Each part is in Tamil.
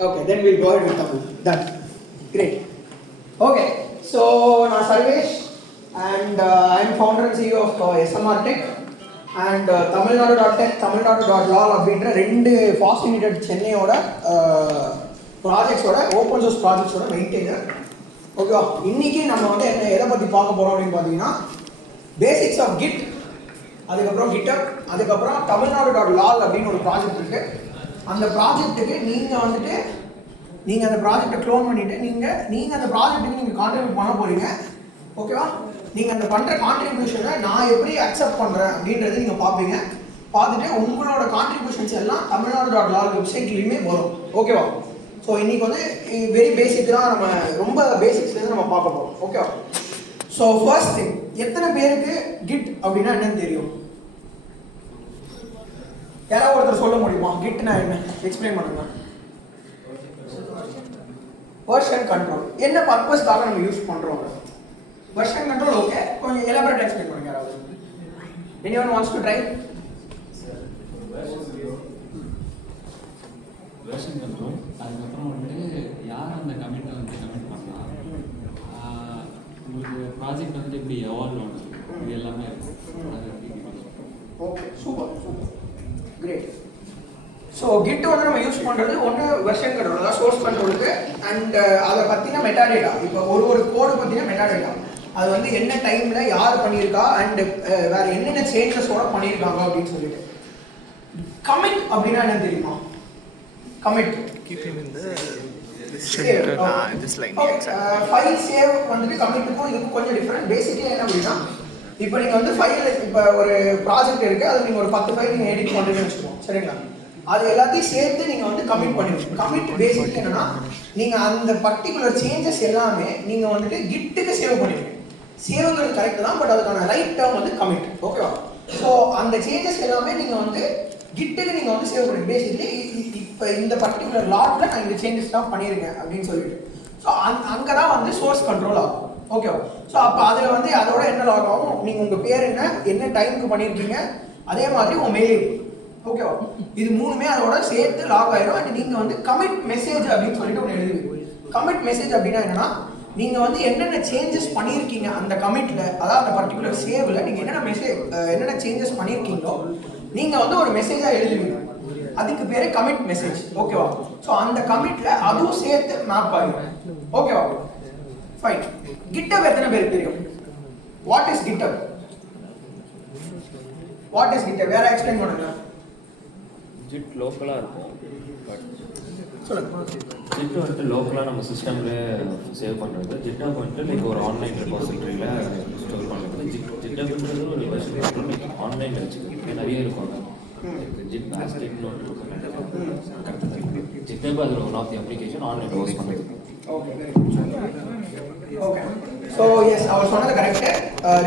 Okay, then we'll go ahead with Tamil. Done. Great. Okay, so நான் Sarvesh and I'm founder and CEO of SMR Tech and tamilnadu.tech, tamilnadu.law அப்படின்ற ரெண்டு ஃபாசிலிட்டட் சென்னையோட ப்ராஜெக்ட்ஸோட ஓப்பன் சோர்ஸ் ப்ராஜெக்ட்ஸோட மெயின்டைனர். ஓகேவா, இன்னைக்கு நம்ம வந்து என்ன எதை பற்றி பார்க்க போகிறோம் அப்படின்னு பார்த்தீங்கன்னா பேசிக்ஸ் ஆஃப் கிட், அதுக்கப்புறம் கிட்டப், அதுக்கப்புறம் tamilnadu.law அப்படின்னு ஒரு ப்ராஜெக்ட் இருக்குது. அந்த ப்ராஜெக்ட்டுக்கு நீங்கள் வந்துட்டு நீங்கள் அந்த ப்ராஜெக்டை க்ளோன் பண்ணிவிட்டு நீங்கள் அந்த ப்ராஜெக்ட்டுக்கு நீங்கள் கான்ட்ரிபியூட் பண்ண போகிறீங்க. ஓகேவா, நீங்கள் அந்த பண்ணுற கான்ட்ரிபியூஷனை நான் எப்படி அக்செப்ட் பண்ணுறேன் அப்படின்றத நீங்கள் பார்ப்பீங்க. பார்த்துட்டு உங்களோட கான்ட்ரிபியூஷன்ஸ் எல்லாம் tamilnadu.law வெப்சைட்லேயுமே வரும். ஓகேவா, ஸோ இன்றைக்கி வந்து வெரி பேசிக் தான், நம்ம ரொம்ப பேசிக்ஸ்லேருந்து நம்ம பார்க்க போகிறோம். ஓகேவா, ஸோ ஃபர்ஸ்ட் திங், எத்தனை பேருக்கு கிட் அப்படின்னா என்னன்னு தெரியும்? யாராவது ஒருத்தர் சொல்ல முடியுமா கிட்னா என்ன? எக்ஸ்பிளைன் பண்ணுங்க. வெர்ஷன் கண்ட்ரோல் என்ன பர்பஸ்க்காக நம்ம யூஸ் பண்றோம்? வெர்ஷன் கண்ட்ரோல் ஓகே, கொஞ்சம் எலாபரேட் எக்ஸ்பிளைன் பண்ணுங்க யாராவது. anyone wants to try? Version control, அதுக்கப்புறம் வந்து யார் அந்த கமிட்டை வந்து கமிட் பண்ணலாம், உங்களுக்கு ப்ராஜெக்ட் வந்து எப்படி எவால்வ் ஆகுது, இது எல்லாமே okay, super super, great. So git வந்து நம்ம யூஸ் பண்ணுறது ஒன்று வெர்ஷன் கண்ட்ரோல், அதாவது சோர்ஸ் கண்ட்ரோலுக்கு, அண்ட் அதை பற்றின மெட்டாடேட்டா. இப்போ ஒரு கோடு பற்றின மெட்டாடேட்டா, அது வந்து என்ன டைமில் யார் பண்ணியிருக்கா அண்ட் வேறு என்னென்ன சேஞ்சஸோட பண்ணியிருக்காங்க அப்படின்னு சொல்லிட்டு. கமிட் அப்படின்னா என்ன தெரியுமா? கமிட் ஃபைல் சேவ் வந்துட்டு கமிட்டுக்கும் இதுக்கும் கொஞ்சம் டிஃப்ரெண்ட். பேசிக்கலி என்ன அப்படின்னா, இப்போ நீங்கள் வந்து ஃபைல், இப்போ ஒரு ப்ராஜெக்ட் இருக்குது, அது நீங்கள் ஒரு 10 ஃபைல் நீங்கள் எடிட் பண்ணுறீங்கன்னு வச்சுக்கோங்க, சரிங்களா? அது எல்லாத்தையும் சேர்த்து நீங்கள் வந்து கமிட் பண்ணிடுவீங்க. கமிட் பேசிக் என்னன்னா, நீங்கள் அந்த பர்டிகுலர் சேஞ்சஸ் எல்லாமே நீங்கள் வந்துட்டு கிட்டுக்கு சேவ் பண்ணிடுவீங்க. சேவ்ங்கிறது கரெக்ட் தான், பட் அதுக்கான ரைட் டேர்ம் வந்து கமிட். ஓகேவா, ஸோ அந்த சேஞ்சஸ் எல்லாமே நீங்கள் வந்து கிட்டுக்கு நீங்கள் வந்து சேவ் பண்ணுவீங்க. பேசிக்கலி இப்போ இந்த பர்டிகுலர் லாட்டில் நான் இந்த சேஞ்சஸ் தான் பண்ணியிருக்கேன் அப்படின்னு சொல்லிட்டு. ஸோ அங்கே தான் வந்து சோர்ஸ் கண்ட்ரோல் ஆகும். ஓகேவா, ஸோ அப்போ அதில் வந்து அதோட என்ன லாக் ஆகும், நீங்கள் உங்கள் பேர் என்ன டைமுக்கு பண்ணியிருக்கீங்க, அதே மாதிரி உங்கள் மெயில் ஐடி. ஓகேவா, இது மூணுமே அதோட சேர்த்து லாக் ஆயிடும். அண்ட் நீங்கள் வந்து கமிட் மெசேஜ் அப்படின்னு சொல்லிட்டு ஒன்று எழுதுவீங்க. கமிட் மெசேஜ் அப்படின்னா என்னன்னா, நீங்கள் வந்து என்னென்ன சேஞ்சஸ் பண்ணியிருக்கீங்க அந்த கமிட்டில், அதாவது அந்த பர்டிகுலர் சேவில் நீங்கள் என்னென்ன சேஞ்சஸ் பண்ணியிருக்கீங்களோ நீங்கள் வந்து ஒரு மெசேஜாக எழுதுவீங்க. அதுக்கு பேர் கமிட் மெசேஜ். ஓகேவா, ஸோ அந்த கமிட்டில் அதுவும் சேர்த்து மேப் ஆகிடும். ஓகேவா, ஃபைன். GitHub எத்தனை பேருக்கு தெரியும்? What is GitHub? What is GitHub? வேற எக்ஸ்பிளைன் பண்ணுங்க. ஜிட் லோக்கலா இருக்கும், பட் சொல்லுங்க. ஜிட் வந்து லோக்கலா நம்ம சிஸ்டம்ல சேவ் பண்றது. GitHub வந்து லைக் ஒரு ஆன்லைன் ரெபாசிட்டரியில ஸ்டோர் பண்றது. GitHubன்றது ஒரு வெர்ஷன் கண்ட்ரோல் ஆன்லைன்ல வச்சுக்கிறது நிறைய இருக்கும். ஜிட் பேஸ்கெட்னு ஒன்று இருக்கும். GitHub அது one of the application online host பண்ணுறது. Okay, okay. ஸோ எஸ், அவர் சொன்னது கரெக்டு.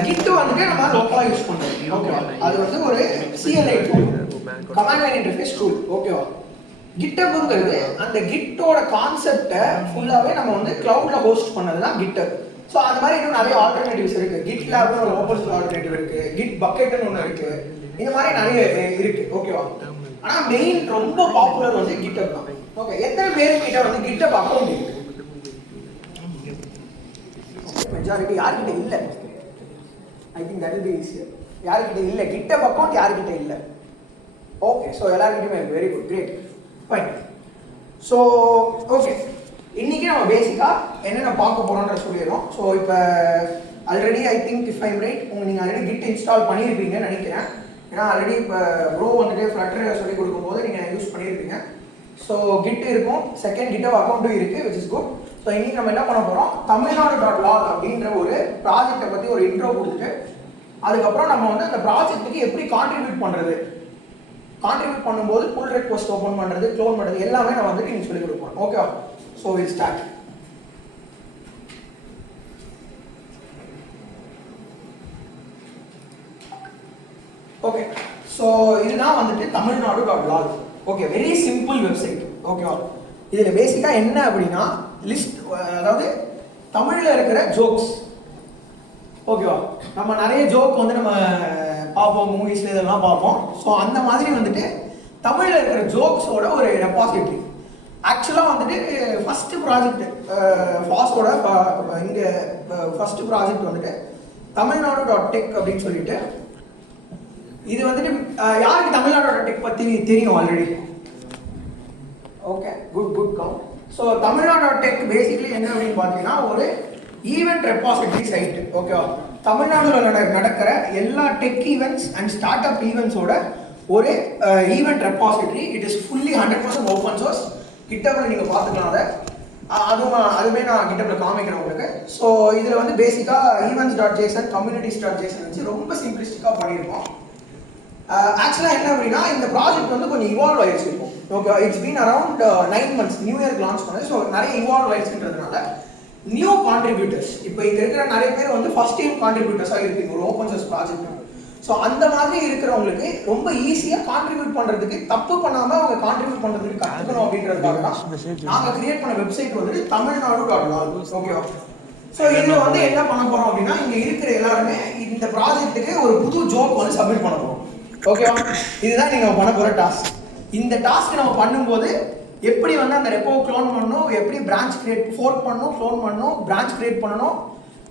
கிட் வந்துட்டு நம்ம லோக்கலாக யூஸ் பண்ணுறோம். ஓகேவா, அது வந்து ஒரு CLI tool, command line interface tool. ஓகேவா, GitHubங்கிறது அந்த கிட்டோட கான்செப்டை ஃபுல்லாகவே நம்ம வந்து க்ளவுடில் ஹோஸ்ட் பண்ணது தான் GitHub. ஸோ அந்த மாதிரி இன்னும் நிறைய ஆல்டர்னேட்டிவ்ஸ் இருக்குது. GitLabனு ஒரு ஓப்பன் சோர்ஸ் ஆல்டர்னேட்டிவ் இருக்குது, கிட் பக்கெட்னு ஒன்று இருக்குது, இந்த மாதிரி நிறைய இருக்குது. ஓகேவா, ஆனால் மெயின் ரொம்ப பாப்புலர் வந்து GitHub தான். ஓகே, எத்தனை பேர் கிட்ட வந்து GitHub அக்கௌண்ட் இருக்குது? மெஜாரிட்டி யார்கிட்ட இல்லை? I think that will be easier. யார்கிட்ட இல்லை GitHub அக்கௌண்ட்? யார்கிட்ட இல்லை? ஓகே, ஸோ எல்லாருக்கிட்டையுமே இருக்கு. Very good, great, fine. So okay, இன்னைக்கு நம்ம பேசிக்காக என்னென்ன பார்க்க போகிறோன்ற சொல்லிடுறோம். ஸோ இப்போ already I think if I'm right, நீங்கள் ஆல்ரெடி கிட் இன்ஸ்டால் பண்ணியிருப்பீங்கன்னு நினைக்கிறேன். ஏன்னா ஆல்ரெடி இப்போ ப்ரோ வந்துட்டு ஃப்ளட்டர் சொல்லி கொடுக்கும்போது நீங்கள் யூஸ் பண்ணியிருப்பீங்க. ஸோ கிட் இருக்கும், செகண்ட் GitHub அக்கௌண்ட்டும் இருக்குது, விச் இஸ் குட். ஸோ இன்றைக்கி நம்ம என்ன பண்ண போகிறோம், tamilnadu.law அப்படின்ற ஒரு ப்ராஜெக்டை பற்றி ஒரு இன்ட்ரோ கொடுத்துட்டு, அதுக்கப்புறம் நம்ம வந்து அந்த ப்ராஜெக்ட்டுக்கு எப்படி கான்ட்ரிபியூட் பண்ணுறது, கான்ட்ரிபியூட் பண்ணும்போது புல் ரெக்வெஸ்ட் ஓப்பன் பண்ணுறது, க்ளோன் பண்ணுறது எல்லாமே நான் வந்துட்டு நீங்கள் சொல்லிக் கொடுப்போம். Okay, so will start. Okay, so இதுதான் வந்துட்டு tamilnadu.law. Okay, very simple website. ஓகேவா, இதில் பேசிக்காக என்ன அப்படின்னா லிஸ்ட், அதாவது தமிழில் இருக்கிற ஜோக்ஸ். ஓகேவா, நம்ம நிறைய ஜோக் வந்து நம்ம பார்ப்போம், மூவிஸில் இதெல்லாம் பார்ப்போம். ஸோ அந்த மாதிரி வந்துட்டு தமிழில் இருக்கிற ஜோக்ஸோட ஒரு ரெபாசிட்டரி. ஆக்சுவலாக வந்துட்டு ஃபஸ்ட்டு ப்ராஜெக்ட் ஃபாஸ்டோட இங்கே ஃபஸ்ட்டு ப்ராஜெக்ட் வந்துட்டு தமிழ்நாடு.டெக் அப்படின்னு சொல்லிட்டு, இது வந்துட்டு யாருக்கு தமிழ்நாடு.டெக் பற்றி தெரியும் already? Okay, good come. So Tamil Nadu tech basically என்ன அப்படின்னு பார்த்தீங்கன்னா ஒரு ஈவெண்ட் ரெப்பாசிட்டரி சைட். ஓகேவா? தமிழ்நாடுல நடக்கிற எல்லா tech events and start up ஈவெண்ட்ஸோட ஒரு event repository. It is fully 100% open source. கிட்டப்ல நீங்கள் பார்த்துக்கலாம் அதை. அதுவுமே நான் கிட்டப்ல காமிக்கிறேன் உங்களுக்கு. ஸோ இதில் வந்து பேசிக்காக ஈவெண்ட்ஸ்.json கம்யூனிட்டிஸ்.json வச்சு ரொம்ப சிம்பிளிஸ்டிக்காக பண்ணியிருக்கோம். ஆக்சுவலாக என்ன அப்படின்னா இந்த ப்ராஜெக்ட் வந்து கொஞ்சம் இவால்வ் ஆயிடுச்சு இருக்கும். Okay, it's been around 9 months. New இயர்க்கு லான்ச் பண்ணது. ஸோ நிறைய இவால்வ் ஆயிடுச்சுன்றதுனால நியூ கான்ட்ரிபியூட்டர்ஸ் இப்போ இங்கே இருக்கிற நிறைய பேர் வந்து ஃபர்ஸ்ட் டைம் கான்ட்ரிபியூட்டர்ஸாக இருப்பீங்க ஒரு ஓப்பன் சோர்ஸ் ப்ராஜெக்ட். ஸோ அந்த மாதிரி இருக்கிறவங்களுக்கு ரொம்ப ஈஸியாக கான்ட்ரிபியூட் பண்ணுறதுக்கு, தப்பு பண்ணாமல் அவங்க கான்ட்ரிபியூட் பண்ணுறதுக்கு கற்றுக்கணும் அப்படின்றதுக்காக தான் நாங்கள் கிரியேட் பண்ண வெப்சைட் வந்துட்டு தமிழ்நாடு.log. ஓகேவா? ஸோ இதில் வந்து என்ன பண்ண போகிறோம் அப்படின்னா இங்கே இருக்கிற எல்லாருமே இந்த ப்ராஜெக்ட்டுக்கு ஒரு புது ஜோக் வந்து சப்மிட் பண்ண போகிறோம். ஓகேவா? இதுதான் நீங்கள் பண்ண போகிற டாஸ்க். இந்த டாஸ்க் நம்ம பண்ணும்போது எப்படி வந்து அந்த ரெப்போ க்ளோன் பண்ணணும், எப்படி பிரான்ச் கிரியேட் ஃபோர்க் பண்ணணும், க்ளோன் பண்ணணும், பிரான்ச் கிரியேட் பண்ணணும்,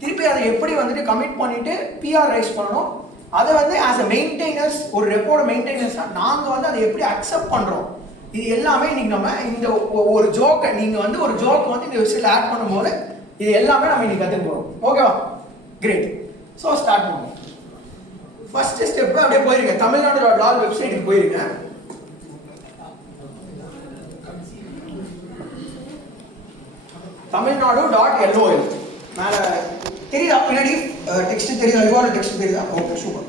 திருப்பி அதை எப்படி வந்துட்டு கமிட் பண்ணிவிட்டு பிஆர் ரைஸ் பண்ணணும், அதை வந்து ஆஸ் அ மெயின்டைனர்ஸ், ஒரு ரெப்போட மெயின்டைனர்ஸாக நாங்கள் வந்து அதை எப்படி அக்செப்ட் பண்ணுறோம், இது எல்லாமே இன்னைக்கு நம்ம இந்த ஒரு ஜோக்கை நீங்கள் வந்து ஒரு ஜோக்கை வந்து இந்த வெப்சைட்டில் ஆட் பண்ணும்போது இது எல்லாமே நம்ம இன்னைக்கு கற்றுக்க போகிறோம். ஓகேவா? கிரேட். ஸோ ஸ்டார்ட் பண்ணுவோம். ஃபர்ஸ்ட் ஸ்டெப்பு அப்படியே போயிருங்க, தமிழ்நாடு.log வெப்சைட்டுக்கு போயிருங்க. தமிழ்நாடு.lol மேல தெரியுதா? பின்னாடி டெக்ஸ்ட் தெரியுதா? யுஆர்எல் டெக்ஸ்ட் தெரியுதா? Okay, super.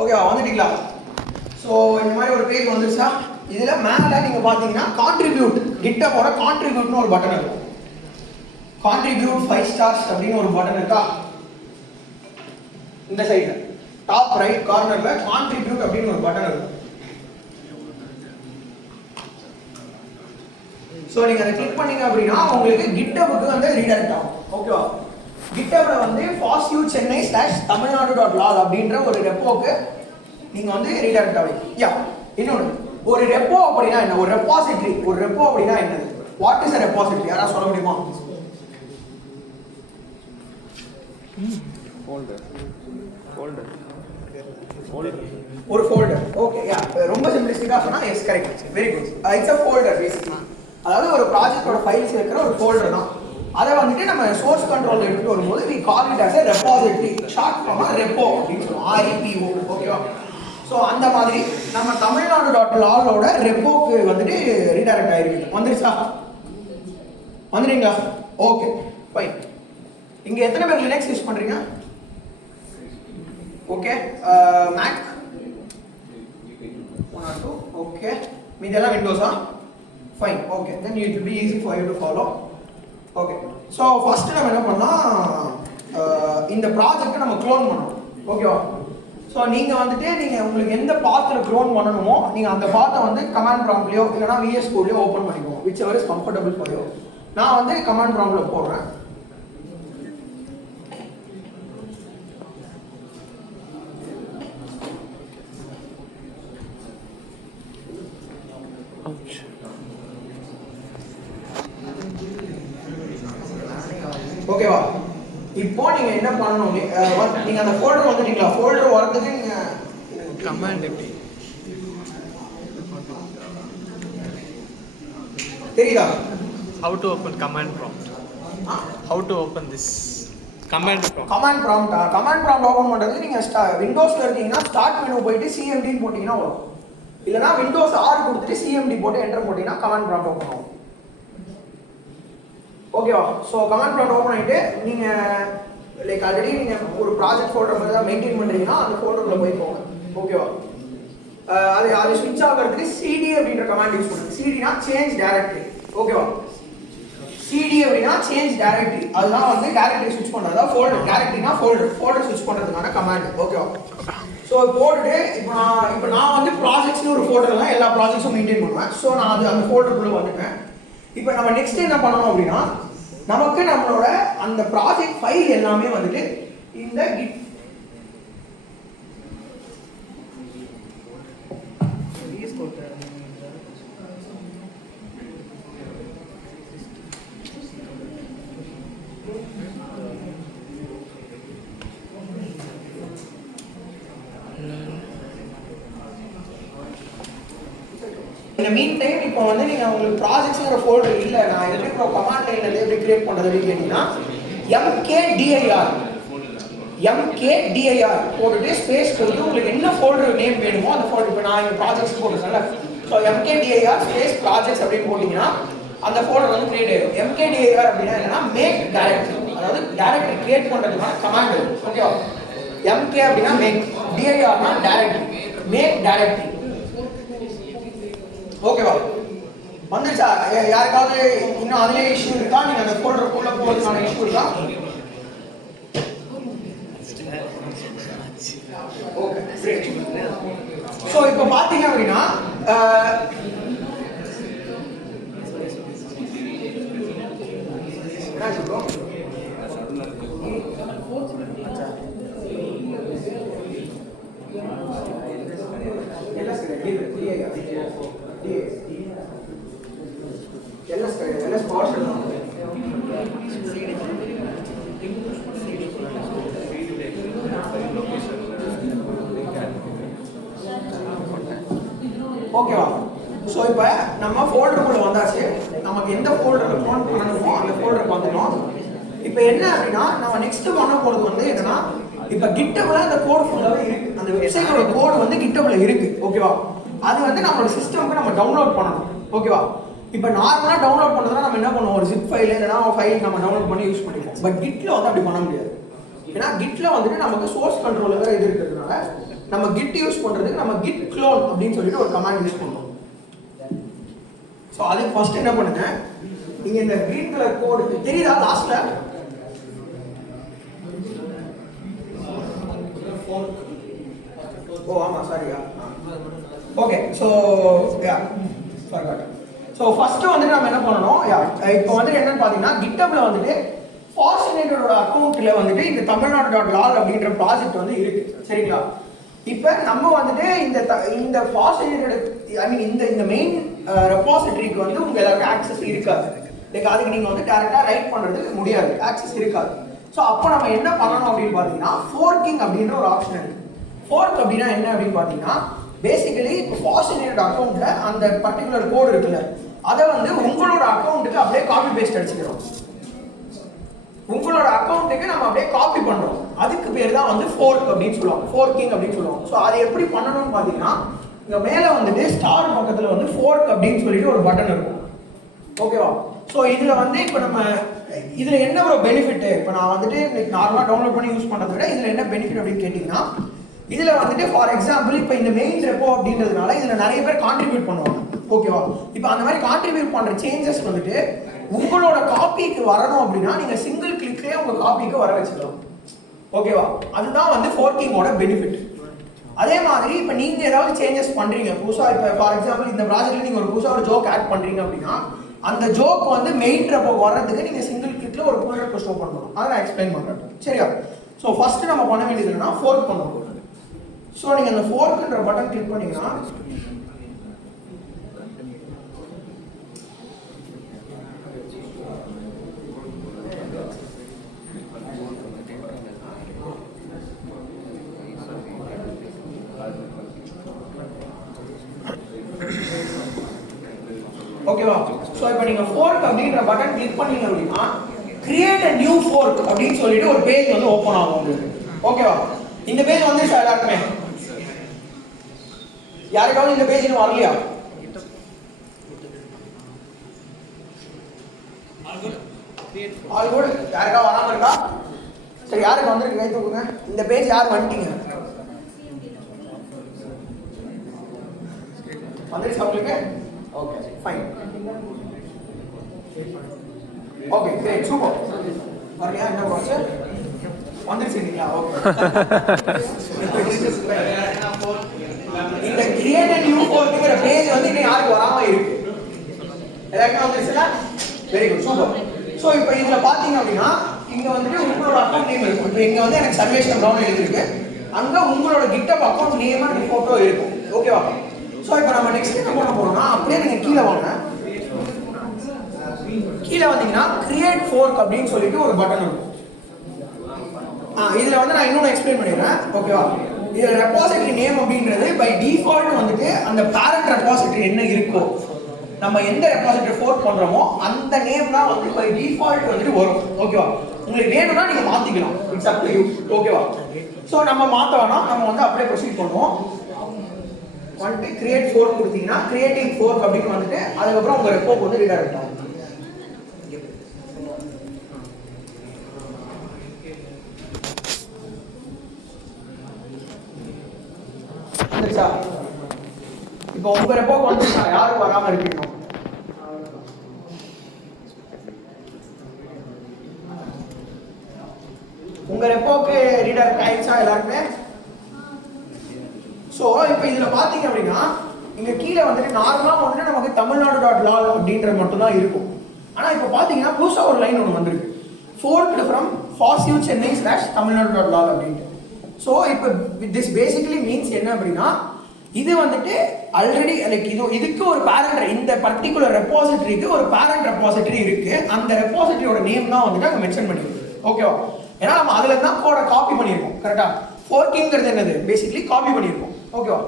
ஓகேவா? வந்துட்டீங்களா? ஸோ இந்த மாதிரி ஒரு பேஜ் வந்துருச்சா? இதில் மேலே நீங்கள் பார்த்தீங்கன்னா கான்ட்ரிபியூட், கிட்டப்போட கான்ட்ரிபியூட்னு ஒரு பட்டன் இருக்கும். கான்ட்ரிபியூட் 5 stars அப்படின்னு ஒரு பட்டன் இருக்கா? இந்த சைடில் டாப் ரைட் கார்னரில் கான்ட்ரிபியூட் அப்படின்னு ஒரு பட்டன் இருக்கும். ஸோ நீங்கள் அதை கிளிக் பண்ணீங்க அப்படின்னா உங்களுக்கு கிட்டபுக்கு வந்து ரீடைரக்ட் ஆகும். ஓகேவா? கிட்டப்ல வந்து FastU Chennai /தமிழ்நாடு.log அப்படின்ற ஒரு ரெப்போக்கு நீங்கள் வந்து ரீடைரக்ட் ஆவீங்க. யா, இன்னொன்று, ஒரு ரெப்போ அப்படின்னா என்ன? ஒரு ரெப்பாசிட்டரி. ஒரு ரெப்போ அப்படின்னா என்னது? What is a repository? யாராவது சொல்ல முடியுமா? ஒரு ஃபோல்டர். ஓகே, யா, ரொம்ப சிம்பிளிஸ்டிக்காக சொன்னா yes, correct, very good. It's a folder basically. அதாவது ஒரு ப்ராஜெக்டோட ஃபைல்ஸ் இருக்கிற ஒரு ஃபோல்டர் தான். அதை வந்துட்டு நம்ம சோர்ஸ் கண்ட்ரோல் எடுத்துட்டு வரும்போது we call it as a repository. Short pharma repo அப்படின்னு சொல்லுவோம், REPO. ஓகேவா? ஸோ அந்த மாதிரி நம்ம தமிழ்நாடு.log ரெப்போக்கு வந்துட்டு ரீடைரக்ட் ஆயிருக்கு. வந்துருச்சா? வந்துடுங்களா? Okay, fine. இங்கே எத்தனை பேர் லினக்ஸ் யூஸ் பண்ணுறீங்க? Okay, Mac 1 or 2. ஓகே, மீதெல்லாம் விண்டோஸா? Fine. Okay, then it will be easy for you to follow. Okay, so first நம்ம என்ன பண்ணலாம், இந்த ப்ராஜெக்டை நம்ம க்ளோன் பண்ணணும். ஓகேவா? ஸோ நீங்கள் வந்துட்டு உங்களுக்கு எந்த பாத்தில் க்ளோன் பண்ணணுமோ நீங்கள் அந்த பாத்தை வந்து கமாண்ட் ப்ராம்ப்ட்லையோ இல்லைனா VS கோட்லையோ ஓப்பன் பண்ணிக்குவோம், which ever is comfortable for you. நான் வந்து கமாண்ட் ப்ராம்ப்டில் போடுறேன். ஓகேவா? இப்போ நீங்க என்ன பண்ணணும், நீங்க அந்த ஃபோல்டர் வந்துட்டீங்களா? ஃபோல்டர் வரதுக்கு நீங்க கமாண்ட் எப்படி தெரியுதா? how to open command prompt, how to open this command prompt. Command prompt open பண்றது நீங்க விண்டோஸ்ல இருக்கீங்கன்னா ஸ்டார்ட் மெனு போயிட்டு CMD போட்டீங்கன்னா வரும். இல்லனா விண்டோஸ் R கொடுத்துட்டு CMD போட்டு என்டர் போட்டீங்கன்னா கமாண்ட் ப்ராம்ப்ட் ஓபன் ஆகும். ஓகேவா? ஸோ கமாண்ட் ப்ராம்ப்ட் ஓப்பன் ஆகிட்டு நீங்கள் லைக் ஆல்ரெடி நீங்கள் ஒரு ப்ராஜெக்ட் ஃபோல்டர் மாதிரி தான் மெயின்டைன் பண்ணுறீங்கன்னா அந்த ஃபோல்டரில் போய் போங்க. ஓகேவா? அது ஸ்விட்ச் ஆகிறதுக்கு CD அப்படின்ற கமாண்ட் யூஸ் பண்ணுங்க. CDனா சேஞ்ச் டைரக்டரி. ஓகேவா? CD அப்படின்னா சேஞ்ச் டைரக்டரி. அதுதான் வந்து டைரக்டரி ஸ்விட்ச் பண்ணுறது. அதாவது ஃபோல்டர், டைரக்டரினா ஃபோல்டர் ஸ்விட்ச் பண்ணுறதுக்கான கமாண்ட். ஓகேவா? ஸோ போட்டுட்டு இப்போ நான் வந்து ப்ராஜெக்ட்ஸ்னு ஒரு ஃபோல்டர் தான் எல்லா ப்ராஜெக்ட்ஸும் மெயின்டைன் பண்ணுவேன். ஸோ நான் அந்த ஃபோல்டருக்குள்ளே வந்துட்டேன். இப்போ நம்ம நெக்ஸ்ட் என்ன பண்ணணும் அப்படின்னா, நமக்கு நம்மளோட அந்த ப்ராஜெக்ட் ஃபைல் எல்லாமே வந்துட்டு இந்த இந்த மீன் டைம் இப்போ வந்து நீங்கள் உங்களுக்கு ப்ராஜெக்ட்ஸுங்கிற ஃபோல்டர் இல்லை, நான் எப்படி இப்போ கமாண்ட் லைனில் எப்படி கிரியேட் பண்ணுறது அப்படின்னு கேட்டிங்கன்னா MKDIR போட்டுட்டு ஸ்பேஸ் கொடுத்து உங்களுக்கு என்ன ஃபோல்டர் நேம் வேணுமோ அந்த ஃபோல்டர். இப்போ நான் எங்கள் ப்ராஜெக்ட்ஸ் போட்டுருக்கேன்ல, ஸோ MKDIR ஸ்பேஸ் ப்ராஜெக்ட்ஸ் அப்படின்னு போட்டிங்கன்னா அந்த ஃபோல்டர் வந்து கிரியேட் ஆகிடும். MKDIR அப்படின்னா என்னன்னா மேக் டைரக்டரி, அதாவது டைரக்டரி கிரியேட் பண்ணுறதுக்கான கமாண்ட். ஓகேவா? MK அப்படின்னா மேக், DIRனா டைரக்டரி, மேக் டைரக்டரி. ஓகேவா? வந்துச்சா? யாருக்காவது இன்னும் அதிலே இஷ்யூ இருக்கா? நீங்கள் அந்த ஃபோல்டருக்குள்ளே போகிறதுக்கான இஷ்யூ இருக்கா? Okay, great. ஸோ இப்போ பார்த்தீங்க அப்படின்னா என்ன சொல்றோம், ஓகேவா? ஸோ இப்போ நம்ம ஃபோல்டருக்குள்ள வந்தாச்சு. நமக்கு எந்த ஃபோல்டரில் ஃபோன் பண்ணணுமோ அந்த ஃபோல்டருக்கு வந்துடும். இப்போ என்ன அப்படின்னா நம்ம நெக்ஸ்ட் பண்ண போகிறது வந்து என்னன்னா, இப்போ கிட்டபில் அந்த கோட் ஃபுல்லாகவே இருக்கு, அந்த வெப்சைட்டோட கோடு வந்து கிட்டபில் இருக்கு. ஓகேவா? அது வந்து நம்மளோட சிஸ்டமுக்கு நம்ம டவுன்லோட் பண்ணணும். ஓகேவா? இப்போ நார்மலாக டவுன்லோட் பண்ணுறதுனா நம்ம என்ன பண்ணுவோம், ஒரு ஜிப் ஃபைல் இல்லைனா ஃபைல் நம்ம டவுன்லோட் பண்ணி யூஸ் பண்ணிப்போம். பட் கிட்டில் வந்து அப்படி பண்ண முடியாது. ஏன்னா கிட்டில் வந்துட்டு நமக்கு சோர்ஸ் கண்ட்ரோலுங்கிற இது இருக்கிறதுனால நம்ம கிட் யூஸ் பண்ணுறதுக்கு நம்ம கிட் க்ளோன் அப்படின்னு சொல்லிட்டு ஒரு கமாண்ட் யூஸ் பண்ணுவோம். ஸோ அதுக்கு ஃபர்ஸ்ட் என்ன பண்ணுங்க, நீங்கள் இந்த கிரீன் கலர் கோடு தெரியுதா லாஸ்ட்ல? ஓ ஆமாம், சாரியா. ஓகே, ஸோ ஸோ ஃபர்ஸ்ட்டு வந்துட்டு நம்ம என்ன பண்ணணும், இப்போ வந்துட்டு என்னன்னு பார்த்தீங்கன்னா கிட்டப்ல வந்துட்டு ஃபார்ச்சுனேட்டரோட அக்கௌண்ட்டில் வந்துட்டு இந்த தமிழ்நாடு.log அப்படின்ற ப்ராஜெக்ட் வந்து இருக்கு. சரிங்களா? இப்போ நம்ம வந்துட்டு இந்த ஃபார்ச்சுனேட்டரோட இந்த மெயின் ரெபாசிட்டரிக்கு வந்து உங்க எல்லாருக்கும் ஆக்சஸ் இருக்காது. லைக் அதுக்கு நீங்கள் வந்து டேரெக்டாக ரைட் பண்ணுறதுக்கு முடியாது, ஆக்சஸ் இருக்காது. ஸோ அப்போ நம்ம என்ன பண்ணணும் அப்படின்னு பார்த்தீங்கன்னா ஃபோர்க்கிங் அப்படின்ற ஒரு ஆப்ஷன் இருக்கு. ஃபோர்க் அப்படின்னா என்ன அப்படின்னு பார்த்தீங்கன்னா பேசிக்கலி இப்போ ஃபார்ச்சுனேட்டட் அக்கௌண்ட்டில் அந்த பர்டிகுலர் கோடு இருக்குல்ல, அதை வந்து உங்களோட அக்கௌண்ட்டுக்கு அப்படியே காப்பி பேஸ்ட் அடிச்சுக்கிறோம். உங்களோட அக்கௌண்ட்டுக்கு நம்ம அப்படியே காப்பி பண்ணுறோம். அதுக்கு பேர் தான் வந்து ஃபோர்க் அப்படின்னு சொல்லுவாங்க, ஃபோர்க்கிங் அப்படின்னு சொல்லுவாங்க. ஸோ அதை எப்படி பண்ணணும்னு பார்த்தீங்கன்னா இங்கே மேலே வந்துட்டு ஸ்டார் பக்கத்தில் வந்து ஃபோர்க் அப்படின்னு சொல்லிட்டு ஒரு பட்டன் இருக்கும். ஓகேவா? ஸோ இதில் வந்து இப்போ நம்ம இதில் என்ன ஒரு பெனிஃபிட்டு, இப்போ நான் வந்துட்டு நார்மலாக டவுன்லோட் பண்ணி யூஸ் பண்ணுறத விட இதில் என்ன பெனிஃபிட் அப்படின்னு கேட்டிங்கன்னா, இதில் வந்துட்டு ஃபார் எக்ஸாம்பிள் இப்போ இந்த மெயின் ரெப்போ அப்படின்றதுனால இதில் நிறைய பேர் கான்ட்ரிபியூட் பண்ணுவாங்க. ஓகேவா? இப்போ அந்த மாதிரி கான்ட்ரிபியூட் பண்ணுற சேஞ்சஸ் வந்துட்டு உங்களோட காப்பிக்கு வரணும் அப்படின்னா நீங்கள் சிங்கிள் கிளிக்லேயே உங்கள் காப்பிக்கு வர வச்சுக்கலாம். ஓகேவா? அதுதான் வந்து ஃபோர்க்கிங்கோட பெனிஃபிட். அதே மாதிரி இப்போ நீங்கள் ஏதாவது சேஞ்சஸ் பண்ணுறீங்க புதுசாக, இப்போ ஃபார் எக்ஸாம்பிள் இந்த ப்ராஜெக்ட்டில் நீங்கள் ஒரு புதுசாக ஒரு ஜோக் ஆட் பண்ணுறீங்க அப்படின்னா அந்த ஜோக் வந்து மெயின் ரெப்போ வர்றதுக்கு நீங்கள் சிங்கிள் கிளிக்கில் ஒரு புல் ரெப்போ ஷோ பண்ணணும். அதை நான் எக்ஸ்பிளைன் பண்ணுறேன். சரியா? ஸோ ஃபஸ்ட்டு நம்ம பண்ண வேண்டியது என்னன்னா ஃபோர்க் பண்ணணும். ஸோ நீங்கள் அந்த ஃபோர்க்குன்ற பட்டன் கிளிக் பண்ணீங்கன்னா ஓகேவா? ஸோ இப்போ நீங்கள் ஃபோர்க் அப்படின்ற பட்டன் கிளிக் பண்ணீங்க அப்படின்னா கிரியேட் அ நியூ ஃபோர்க் அப்படின்னு சொல்லிட்டு ஒரு பேஜ் வந்து ஓப்பன் ஆகும் உங்களுக்கு. ஓகேவா? இந்த பேஜ் வந்து எல்லாருக்குமே, யாருக்காவது இந்த பேஜ் இன்னும் வரலையா? All good. யாருக்கா வராமல் இருக்கா? சரி, யாருக்கு வந்துருக்கு கை தூக்குங்க. இந்த பேஜ் யார் வந்துட்டீங்க? வந்துருச்சு உங்களுக்கு? Okay, fine. Okay, great, super. வரலையா? என்ன ப்ராசஸ் வந்துருச்சுங்களா? ஓகே. இந்த கிரியேட் அ நியூ ஃபோல்டர்ங்கிற பேஜ் வந்து இன்னும் யாருக்கு வராம இருக்கு? எல்லாருக்கும் வந்துருச்சுல? Very good, super. ஸோ இப்போ இதில் பார்த்தீங்க அப்படின்னா இங்கே வந்துட்டு உங்களோட அக்கௌண்ட் நேம் இருக்கும். இப்போ இங்கே வந்து எனக்கு சர்வேஷன் ப்ரௌன் எழுதிருக்கு, அங்கே உங்களோட கிட்டப் அக்கௌண்ட் நேம் அண்ட் ஃபோட்டோ இருக்கும். ஓகேவா? ஸோ இப்போ நம்ம நெக்ஸ்ட் என்ன பண்ண போறோம்னா அப்படியே நீங்கள் கீழே வாங்க. கீழே வந்தீங்கன்னா கிரியேட் ஃபோர்க் அப்படின்னு சொல்லிட்டு ஒரு பட்டன் இருக்கும். இதில் வந்து நான் இன்னொன்று எக்ஸ்பிளைன் பண்ணிடுறேன். ஓகேவா? இதுல ரெபாசிட்டரி நேம் அப்படின்றது பை டிஃபால்ட் வந்துட்டு அந்த பேரண்ட் ரெபாசிட்டரி என்ன இருக்கோ, நம்ம எந்த ரெபாசிட்டரி ஃபோர்க் பண்றோமோ அந்த நேம் தான் வந்து பை டிஃபால்ட் வந்துட்டு வரும். ஓகேவா? உங்களுக்கு வேணும்னா நீங்க மாத்திக்கலாம். It's up to you. ஓகேவா? சோ நம்ம மாத்த வேணாம், நம்ம வந்து அப்படியே ப்ரொசீட் பண்ணுவோம். வந்துட்டு கிரியேட் ஃபோர்க் கொடுத்தீங்கன்னா கிரியேட்டிங் ஃபோர்க் அப்படின்னு வந்துட்டு அதுக்கப்புறம் உங்க ரெப்போக்கு வந்து ரீடைரக்ட் ஆகும். இப்போ உங்க ரெப்போக்கு வந்து யாரும் வராம இருக்கணும். உங்க ரெப்போக்கு ரீடைரக்ட் ஆயிடுச்சா எல்லாருமே? ஸோ இப்போ இதில் பார்த்தீங்க அப்படின்னா இங்கே கீழே வந்துட்டு நார்மலாக வந்துட்டு நமக்கு tamilnadu.lol அப்படின்றது மட்டும்தான் இருக்கும். ஆனால் இப்போ பார்த்தீங்கன்னா புதுசாக ஒரு லைன் ஒன்று வந்திருக்கு, ஃபோர்க்டு ஃப்ரம் FOSSU Chennai / tamilnadu.lol அப்படின்ட்டு. ஸோ இப்போ திஸ் பேசிக்கலி மீன்ஸ் என்ன அப்படின்னா இது வந்துட்டு ஆல்ரெடி லைக் இதுக்கு ஒரு பேரண்ட், இந்த பர்டிகுலர் ரெபாசிட்டரிக்கு ஒரு பேரண்ட் ரெபாசிட்டரி இருக்கு. அந்த ரெபாசிட்டரியோட நேம் தான் வந்துட்டு அங்கே மென்ஷன் பண்ணிருக்கு. ஓகேவா? ஏன்னா நம்ம அதில் தான் கோடை காப்பி பண்ணியிருக்கோம். கரெக்டாக? ஃபோர்க்கிங்கிறது என்னது? பேசிக்கலி காப்பி பண்ணியிருக்கோம். ஓகேவா?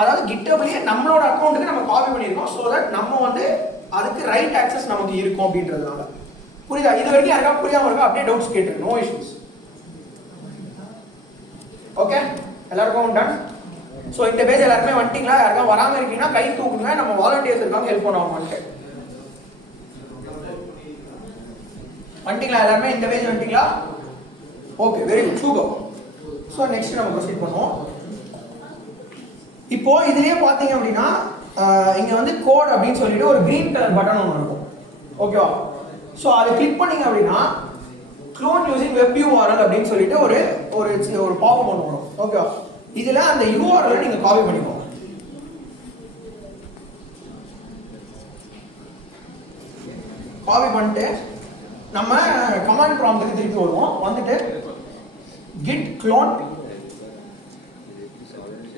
அதாவது கிட்டப்லயே நம்மளோட அக்கௌண்ட்டுக்கு நம்ம காப்பி பண்ணியிருக்கோம். ஸோ தட் நம்ம வந்து அதுக்கு ரைட் ஆக்சஸ் நமக்கு இருக்கும் அப்படின்றதுனால. புரியுதா? இது வரைக்கும் யாருக்கா புரியாம இருக்கா? அப்படியே டவுட்ஸ் கேட்டு, நோ இஷ்யூஸ். ஓகே, எல்லாருக்கும் டன். ஸோ இந்த பேஜ் எல்லாருமே வந்துட்டீங்களா? யாருக்கா வராமல் இருக்கீங்கன்னா கை தூக்குங்க, நம்ம வாலண்டியர்ஸ் இருக்காங்க ஹெல்ப் பண்ணுவாங்க. வந்துட்டீங்களா எல்லாருமே? இந்த பேஜ் வந்துட்டீங்களா? Okay, very good, super. So next நம்ம ப்ரொசீட் பண்ணுவோம். இப்போ இதுலயே பாத்தீங்க அப்படின்னா இங்க வந்து கோட் அப்படின்னு சொல்லிட்டு ஒரு கிரீன் கலர் பட்டன் ஒன்று இருக்கும். ஓகேவா? ஸோ அதை கிளிக் பண்ணீங்க அப்படின்னா க்ளோன் யூசிங் வெப் URL அப்படின்னு சொல்லிட்டு ஒரு ஒரு பாப்பப் ஒன்று வரும். ஓகேவா? இதுல அந்த URL நீங்க காப்பி பண்ணிக்கோங்க. காப்பி பண்ணிட்டு நம்ம கமாண்ட் ப்ராம்ப்ட்க்கு திருப்பி வருவோம். வந்துட்டு git clone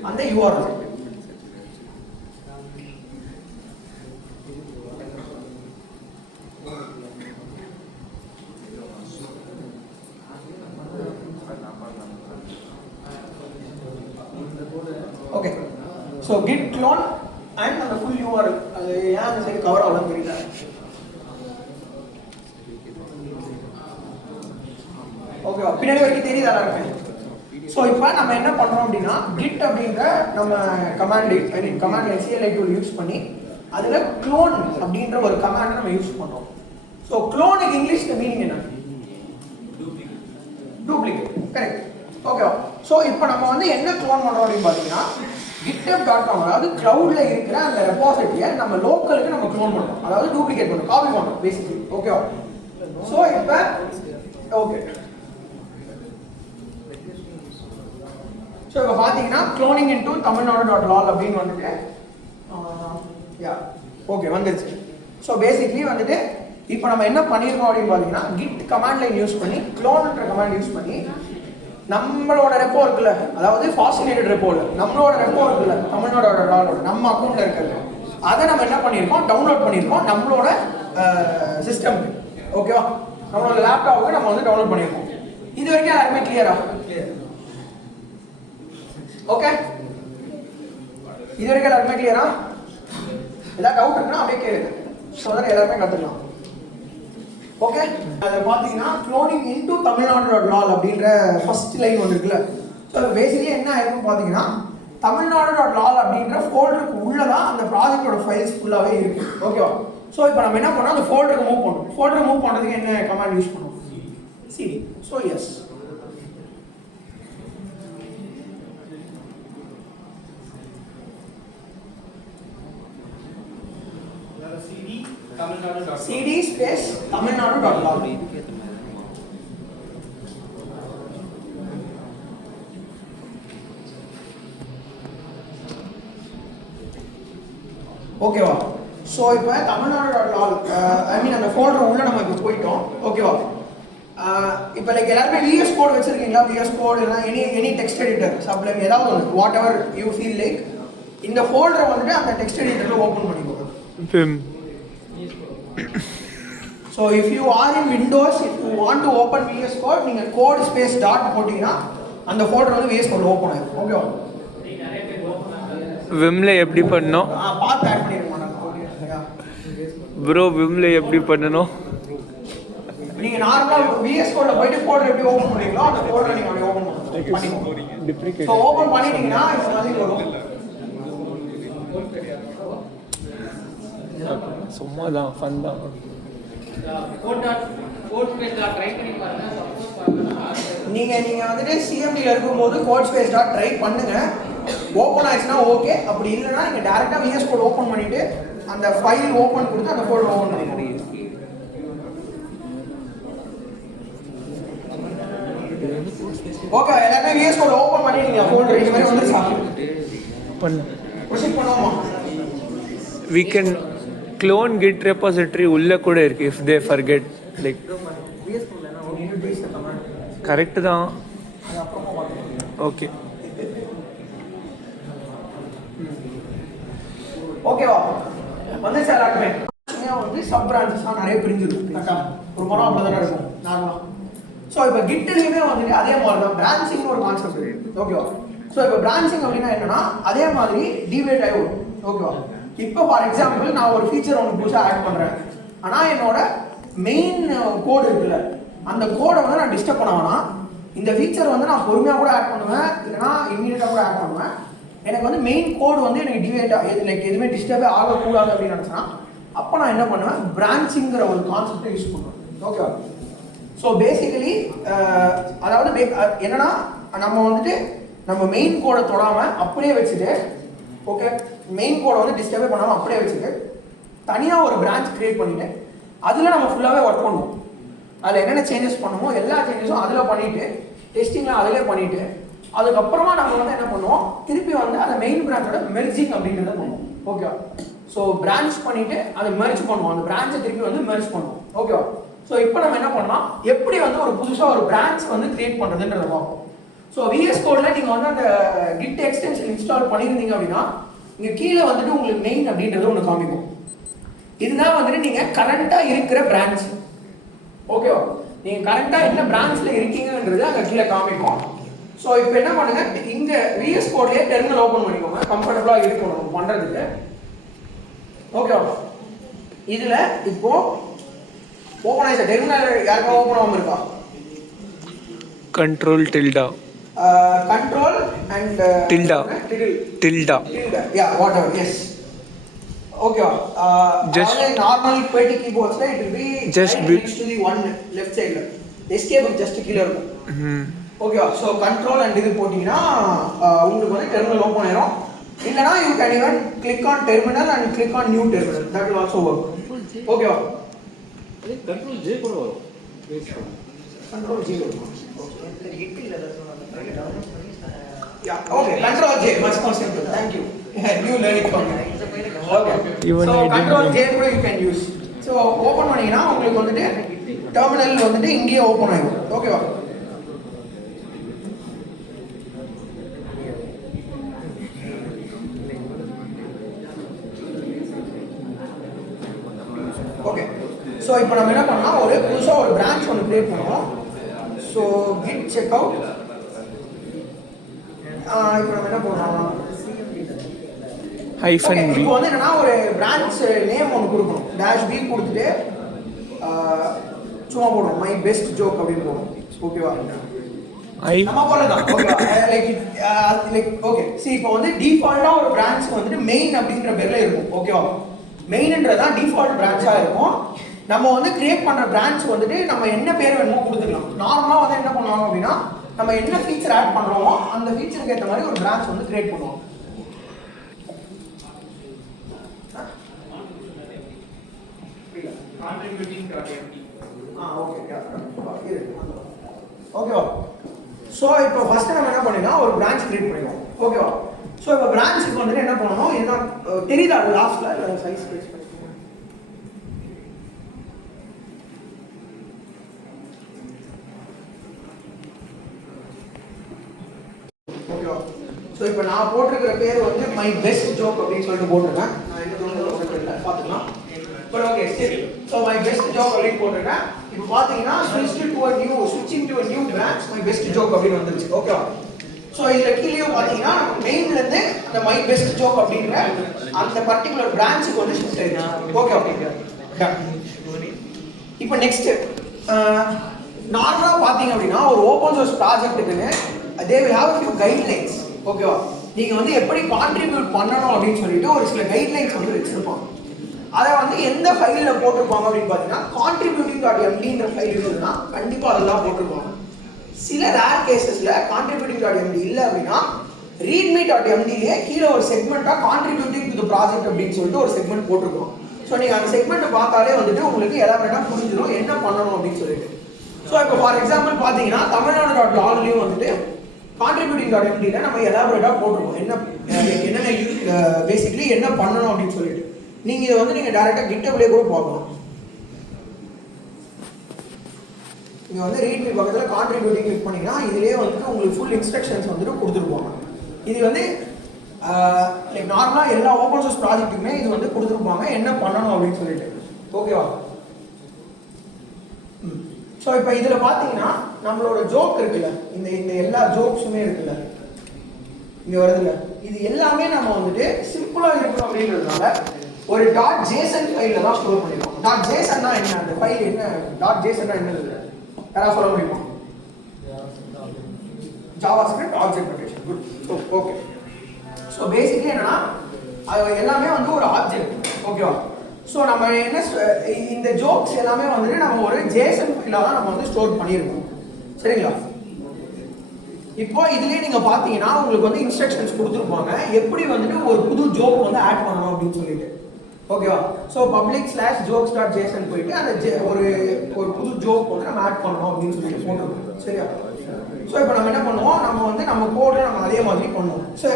அந்த URL. Okay, so git clone and அந்த ஃபுல் URL. அது ஏன் அந்த சைடு கவர் ஆகலன்னு தெரியல. ஓகேவா? பின்னாடி வரைக்கும் தெரியுதா எல்லாருமே? ஸோ இப்போ நம்ம என்ன பண்ணுறோம் அப்படின்னா git அப்படிங்கிற நம்ம கமாண்ட் CLI டூல் யூஸ் பண்ணி அதில் க்ளோன் அப்படின்ற ஒரு கமாண்டை நம்ம யூஸ் பண்ணுறோம். ஸோ க்ளோனுக்கு இங்கிலீஷ்க்கு மீனிங் என்ன? டூப்ளிகேட். கரெக்ட். ஓகேவா? ஸோ இப்போ நம்ம வந்து என்ன க்ளோன் பண்ணுறோம் அப்படின்னு பார்த்தீங்கன்னா github.com, அதாவது க்ளவுட்ல இருக்கிற அந்த ரெபாசிட்டரியை நம்ம லோக்கலுக்கு நம்ம க்ளோன் பண்ணுறோம், அதாவது டூப்ளிகேட் பண்ணுறோம், காப்பி பண்ணுறோம் பேசிக்கலி. ஓகேவா? ஸோ இப்போ ஓகே, ஸோ இப்போ பார்த்தீங்கன்னா க்ளோனிங் இன்டு tamilnadu.lol அப்படின்னு வந்துட்டு ஓகே வந்துருச்சு. ஸோ பேசிக்லி வந்துட்டு இப்போ நம்ம என்ன பண்ணியிருக்கோம் அப்படின்னு பார்த்தீங்கன்னா git கமாண்ட் லைன் யூஸ் பண்ணி க்ளோன்ன்ற கமாண்ட் யூஸ் பண்ணி நம்மளோட ரெப்போ இருக்குல்ல, அதாவது ஃபாசினேட்டட் ரெப்போல நம்மளோட ரெப்போ இருக்குல்ல tamilnadu.lol நம்ம அக்கௌண்ட்ல இருக்கிறது, அதை நம்ம என்ன பண்ணியிருக்கோம், டவுன்லோட் பண்ணியிருக்கோம் நம்மளோட சிஸ்டம்க்கு. ஓகேவா? நம்மளோட லேப்டாப்புக்கு நம்ம வந்து டவுன்லோட் பண்ணியிருக்கோம். இது வரைக்கும் எல்லாருமே கிளியரா? ஓகே, இது வரைக்கும் எல்லாருமே கிளியரா? ஏதாவது டவுட் இருக்குன்னா அப்படியே கேளுங்க, ஸோ தட் எல்லாருமே கற்றுக்கலாம். ஓகே, அதை பார்த்தீங்கன்னா க்ளோனிங் இன்டு tamilnadu.lol அப்படின்ற ஃபர்ஸ்ட் லைன் ஒன்று இருக்குல்ல. ஸோ பேசிக்கலி என்ன ஆயிருக்கும் பார்த்தீங்கன்னா tamilnadu.lol அப்படின்ற ஃபோல்டருக்கு உள்ளதான் அந்த ப்ராஜெக்டோட ஃபைல்ஸ் ஃபுல்லாகவே இருக்கு. ஓகேவா? ஸோ இப்போ நம்ம என்ன பண்ணோம், அந்த ஃபோல்டருக்கு மூவ் பண்ணுறோம். ஃபோல்டருக்கு மூவ் பண்ணுறதுக்கு என்ன கமாண்ட் யூஸ் பண்ணுவோம்? cd. So yes, cd space tamilnadu.lol. ஓகேவா? ஸோ இப்போ tamilnadu.lol ஐ மீன் அந்த ஃபோல்டர் உள்ள நம்ம இப்போ போயிட்டோம். ஓகேவா? இப்போ லைக் எல்லாருமே VS கோட் வச்சிருக்கீங்களா? VS கோட் இல்லைனா எனி டெக்ஸ்ட் எடிட்டர் சப்ளைம் ஏதாவது ஒன்று, what ever you feel like, இந்த ஃபோல்டரை வந்துட்டு அந்த டெக்ஸ்ட் எடிட்டரில் ஓப்பன் பண்ணிக்கோங்க. So if you are in Windows, if you want to open VS Code, நீங்க code space dot போட்டீங்கன்னா அந்த ஃபோல்டர் வந்து VS Code ஓப்பன் ஆகும். ஓகேவா? விம்ல எப்படி பண்ணோம் பார்த்து ஆட் பண்ணிருக்க மாட்டாங்க. ப்ரோ? விம்ல எப்படி பண்ணணும்? நீங்க நார்மலா VS Code ல போயிட்டு ஃபோல்டர் எப்படி ஓபன் பண்ணீங்களோ அந்த ஃபோல்டர் நீங்க அப்படியே ஓபன் பண்ணிக்கோங்க. சோ ஓபன் பண்ணிட்டீங்கன்னா இந்த மாதிரி வரும். சும்மா தான் ஃபன் தான். நீங்க வந்துட்டு CMD ல இருக்கும்போது கோட் ஸ்பேஸ் டாட் ட்ரை பண்ணுங்க. ஓபன் ஆயிடுச்சுனா ஓகே, அப்படி இல்லைன்னா நீங்க டைரக்டா VS Code ஓபன் பண்ணிட்டு அந்த ஃபைல் ஓபன் கொடுத்து அந்த ஃபோல்டர் ஓபன் பண்ணிடுங்க. ஓகே, எல்லாமே VS Code ஓபன் பண்ணிட்டீங்க. ஃபோல்டர் இந்த மாதிரி வந்துருச்சா? பண்ணு. ப்ரொசீட் பண்ணுவோமா? We can clone git repository உள்ள கூட இருக்கு if they forget like correct தான். ஓகே ஓகேவா? வந்து எல்லாருமே வந்து சப் பிரான்ச்சஸா நிறைய பிரிஞ்சிருக்கு. கரெக்டா? ஒரு மரம் அப்படிதான் இருக்கும் நார்மலா. ஸோ இப்போ கிட்லயுமே வந்துட்டு அதே மாதிரி தான் பிரான்ச்சிங் ஒரு கான்செப்ட் இருக்கு. ஓகேவா? ஸோ இப்போ பிரான்ச்சிங் அப்படின்னா என்னன்னா அதே மாதிரி டிவைட் ஆகி வரும். ஓகேவா? இப்போ ஃபார் எக்ஸாம்பிள் நான் ஒரு ஃபீச்சர் ஒன்று புதுசாக ஆட் பண்ணுறேன். ஆனால் என்னோட மெயின் கோடு இருக்குல்ல, அந்த கோடை வந்து நான் டிஸ்டர்ப் பண்ண வேணாம். இந்த ஃபீச்சர் வந்து நான் பொறுமையாக கூட ஆட் பண்ணுவேன், இல்லைனா இம்மீடியட்டாக கூட ஆட் பண்ணுவேன். எனக்கு வந்து மெயின் கோடு வந்து எனக்கு டிவைட் லைக் எதுவுமே டிஸ்டர்பே ஆகக்கூடாது அப்படின்னு நினச்சேன்னா அப்போ நான் என்ன பண்ணுவேன், பிரான்ச்சிங்கிற ஒரு கான்செப்டை யூஸ் பண்ணுவேன். ஓகேவா? ஸோ பேசிக்கலி அதாவது என்னன்னா நம்ம வந்துட்டு நம்ம மெயின் கோடை தொடாமல் அப்படியே வச்சுட்டு, ஓகே, மெயின் கோடை வந்து டிஸ்டர்பே பண்ணாமல் அப்படியே வச்சுட்டு தனியாக ஒரு பிரான்ச் கிரியேட் பண்ணிட்டு அதில் நம்ம ஃபுல்லாகவே ஒர்க் பண்ணுவோம். அதில் என்னென்ன சேஞ்சஸ் பண்ணுமோ எல்லா சேஞ்சஸும் அதில் பண்ணிவிட்டு டெஸ்டிங்லாம் அதிலே பண்ணிவிட்டு அதுக்கப்புறமா நம்ம வந்து என்ன பண்ணுவோம், திருப்பி வந்து அந்த மெயின் பிரான்ச்சோட மெர்ஜிங் அப்படின்றத பண்ணுவோம். ஓகேவா? ஸோ பிரான்ச் பண்ணிவிட்டு அதை மெர்ஜ் பண்ணுவோம், அந்த பிரான்ச்சை திருப்பி வந்து மெர்ஜ் பண்ணுவோம். ஓகேவா? ஸோ இப்போ நம்ம என்ன பண்ணலாம், எப்படி வந்து ஒரு புதுசாக ஒரு பிரான்ச் வந்து கிரியேட் பண்ணுறதுன்றத பார்ப்போம். ஸோ VS Codeல நீங்கள் வந்து அந்த கிட் எக்ஸ்டென்ஷன் இன்ஸ்டால் பண்ணியிருந்தீங்க அப்படின்னா இங்கே கீழே வந்துட்டு உங்களுக்கு மெயின் அப்படின்றது ஒன்று காமிக்கும். இதுதான் வந்துட்டு நீங்கள் கரண்ட்டாக இருக்கிற பிரான்ச். ஓகேவா? நீங்கள் கரண்ட்டாக என்ன பிரான்ச்சில் இருக்கீங்கன்றது அங்கே கீழே காமிக்கும். ஸோ இப்போ என்ன பண்ணுங்க, இங்கே VS Codeலேயே டெர்மினல் ஓப்பன் பண்ணிக்கோங்க, கம்ஃபர்டபுளாக இருக்கணும் பண்ணுறதுக்கு. ஓகேவா? இதில் இப்போ ஓப்பன் ஆயிடுச்சா டெர்மினல்? யாருக்கா ஓப்பன் ஆகாமல் இருக்கா? control tilde control and tilde yeah whatever, yes. Okay, just normal QWERTY keyboards it will be just right next to the one left side escape just கீழ இருக்கும். ஓகே, ஸோ கண்ட்ரோல் அண்ட் இது போட்டிங்கன்னா உங்களுக்கு வந்து டெர்மினல் ஓப்பன் ஆயிரும். இல்லைனா you can even click on terminal and click on new terminal, that will also work. ஓகேவா? கண்ட்ரோல் ஜே கூட வரும். கண்ட்ரோல் ஜே வரும். Yeah, okay, control J, much more simple. Thank you. New learning for me. Okay. Even So I didn't control know. J கூட you can use. So open பண்ணீங்கன்னா உங்களுக்கு வந்துட்டு டெர்மினல் வந்துட்டு இங்கேயே ஓபன் ஆகும். ஓகேவா? ஓகே, ஸோ இப்போ நம்ம என்ன பண்ணலாம், ஒரு புதுசாக ஒரு பிரான்ச் ஒன்று கிரியேட் பண்ணுவோம். So git checkout. இப்போ நம்ம என்ன பண்ணலாம், hyphen b இப்போ வந்து என்னன்னா ஒரு பிரான்ச் நேம் ஒன்று கொடுக்கணும். -b கொடுத்துட்டு சும்மா போடுறோம் மை பெஸ்ட் ஜோக் அப்படின்னு போடுறோம். ஓகேவா? நம்ம போறதா ஓகேவா? லைக் ஓகே, see இப்போ வந்து டிஃபால்ட்டா ஒரு பிரான்ச் வந்துட்டு மெயின் அப்படின்ற பேர்ல இருக்கும். ஓகேவா? மெயின்ன்றதா டிஃபால்ட் பிரான்ச்சா இருக்கும். நம்ம வந்து கிரியேட் பண்ற பிரான்ச் வந்துட்டு நம்ம என்ன பேர் வேணுமோ கொடுத்துக்கலாம். நார்மலா வந்து என்ன பண்ணுவாங்க அப்படின்னா நம்ம என்ன ஃபீச்சர் ஆட் பண்றோமோ அந்த ஃபீச்சருக்கு ஏற்ற மாதிரி ஒரு பிரான்ச் வந்து கிரியேட் பண்ணுவோம். ஓகேவா? ஸோ இப்போ ஃபர்ஸ்ட் நம்ம என்ன பண்ணிடலாம், ஒரு பிரான்ச் கிரியேட் பண்ணிடுவோம். ஓகேவா? ஸோ இப்போ பிரான்ச்சுக்கு வந்துட்டு என்ன பண்ணணும், என்ன தெரியுதா லாஸ்ட்ல சைஸ் பேஸ் பண்ணி. ஓகேவா? ஸோ இப்போ நான் போட்டிருக்கிற பேர் வந்து மை பெஸ்ட் ஜோக் அப்படின்னு சொல்லிட்டு போட்டிருக்கேன். நான் என்ன ஜோக் பார்த்துக்கலாம். பட் ஓகே, சரி. ஸோ மை பெஸ்ட் ஜோக் அப்படின்னு போட்டிருக்கேன். இப்போ பார்த்தீங்கன்னா ஸ்விட்சிங் to a new branch my best joke அப்படின்னு வந்துருச்சு. ஓகேவா? ஸோ இதில் கீழேயும் பார்த்தீங்கன்னா மெயின்லேருந்து அந்த மை பெஸ்ட் ஜோக் அப்படிங்கிற அந்த பர்டிகுலர் பிரான்ச்சுக்கு வந்து ஷிஃப்ட் ஆயிடுச்சு. Okay okay. இப்போ நெக்ஸ்ட் நார்மலாக பார்த்தீங்க அப்படின்னா ஒரு ஓப்பன் சோர்ஸ் ப்ராஜெக்ட்டுக்குன்னு they will have a few guidelines. ஓகேவா? நீங்கள் வந்து எப்படி கான்ட்ரிபியூட் பண்ணணும் அப்படின்னு சொல்லிட்டு ஒரு சில கைட்லைன்ஸ் வந்து வச்சுருப்பாங்க. அதை வந்து எந்த ஃபைலில் போட்டிருப்பாங்க அப்படின்னு பார்த்தீங்கன்னா contributing.mdன்ற ஃபைல் இருந்ததுன்னா கண்டிப்பாக அதெல்லாம் போட்டிருப்பாங்க. சில ரேர் கேசஸில் contributing.md இல்லை அப்படின்னா readme.mdலேயே கீழே ஒரு செக்மெண்ட்டாக contributing to the project அப்படின்னு சொல்லிட்டு ஒரு செக்மெண்ட் போட்டிருக்கோம். ஸோ நீங்கள் அந்த செக்மெண்ட்டை பார்த்தாலே வந்துட்டு உங்களுக்கு எலாபரேட்டாக புரிஞ்சிடும் என்ன பண்ணணும் அப்படின்னு சொல்லிட்டு. ஸோ இப்போ ஃபார் எக்ஸாம்பிள் பார்த்தீங்கன்னா தமிழ்நாடு.lawலையும் வந்துட்டு contributing.mdல நம்ம எலாபரேட்டாக போட்டிருக்கோம் என்னென்ன பேசிக்கலி என்ன பண்ணணும் அப்படின்னு சொல்லிட்டு. நீங்கள் இதை வந்து நீங்கள் டேரெக்டாக கிட்டப்லேயே கூட பார்க்கலாம். நீங்கள் வந்து ரீட்மி பக்கத்தில் கான்ட்ரிபியூட்டிங் கிளிக் பண்ணிங்கன்னா இதுலேயே வந்துட்டு உங்களுக்கு ஃபுல் இன்ஸ்ட்ரக்ஷன்ஸ் வந்துட்டு கொடுத்துருப்பாங்க. இது வந்து லைக் நார்மலாக எல்லா ஓப்பன் சோர்ஸ் ப்ராஜெக்ட்டுக்குமே இது வந்து கொடுத்துருப்பாங்க என்ன பண்ணணும் அப்படின்னு சொல்லிட்டு. ஓகேவா? ஸோ இப்போ இதில் பார்த்தீங்கன்னா நம்மளோட ஜோக் இருக்குல்ல, இந்த எல்லா ஜோக்ஸுமே இருக்குல்ல இங்கே வருதுல்ல, இது எல்லாமே நம்ம வந்துட்டு சிம்பிளாக இருக்கணும் அப்படின்றதுனால ஒரு .json ஃபைலில் தான் ஸ்டோர் பண்ணிருக்கோம். .jsonனா என்ன, அந்த ஃபைல் என்ன, .jsonனா என்னது யாராவது சொல்ல முடியுமா? JavaScript object notation. Good. Okay. So basically என்னன்னா அது எல்லாமே வந்து ஒரு ஆப்ஜெக்ட். ஓகேவா? ஸோ நம்ம என்ன இந்த ஜோக்ஸ் எல்லாமே வந்துட்டு நம்ம ஒரு JSON ஃபைலாக தான் நம்ம வந்து ஸ்டோர் பண்ணியிருக்கோம். சரிங்களா? இப்போ இதுலேயே நீங்கள் பார்த்தீங்கன்னா உங்களுக்கு வந்து இன்ஸ்ட்ரக்ஷன்ஸ் கொடுத்துருப்பாங்க எப்படி வந்துட்டு ஒரு புது ஜோக் வந்து ஆட் பண்ணணும் அப்படின்னு சொல்லிட்டு. ஓகேவா? ஸோ public/jokes.json போயிட்டு அந்த ஒரு புது ஜோக் வந்து நம்ம ஆட் பண்ணணும் அப்படின்னு சொல்லிட்டு போட்டுருக்கோம். சரியா? ஸோ இப்போ நம்ம என்ன பண்ணுவோம், நம்ம வந்து நம்ம கோடில் நம்ம அதே மாதிரி பண்ணுவோம். ஸோ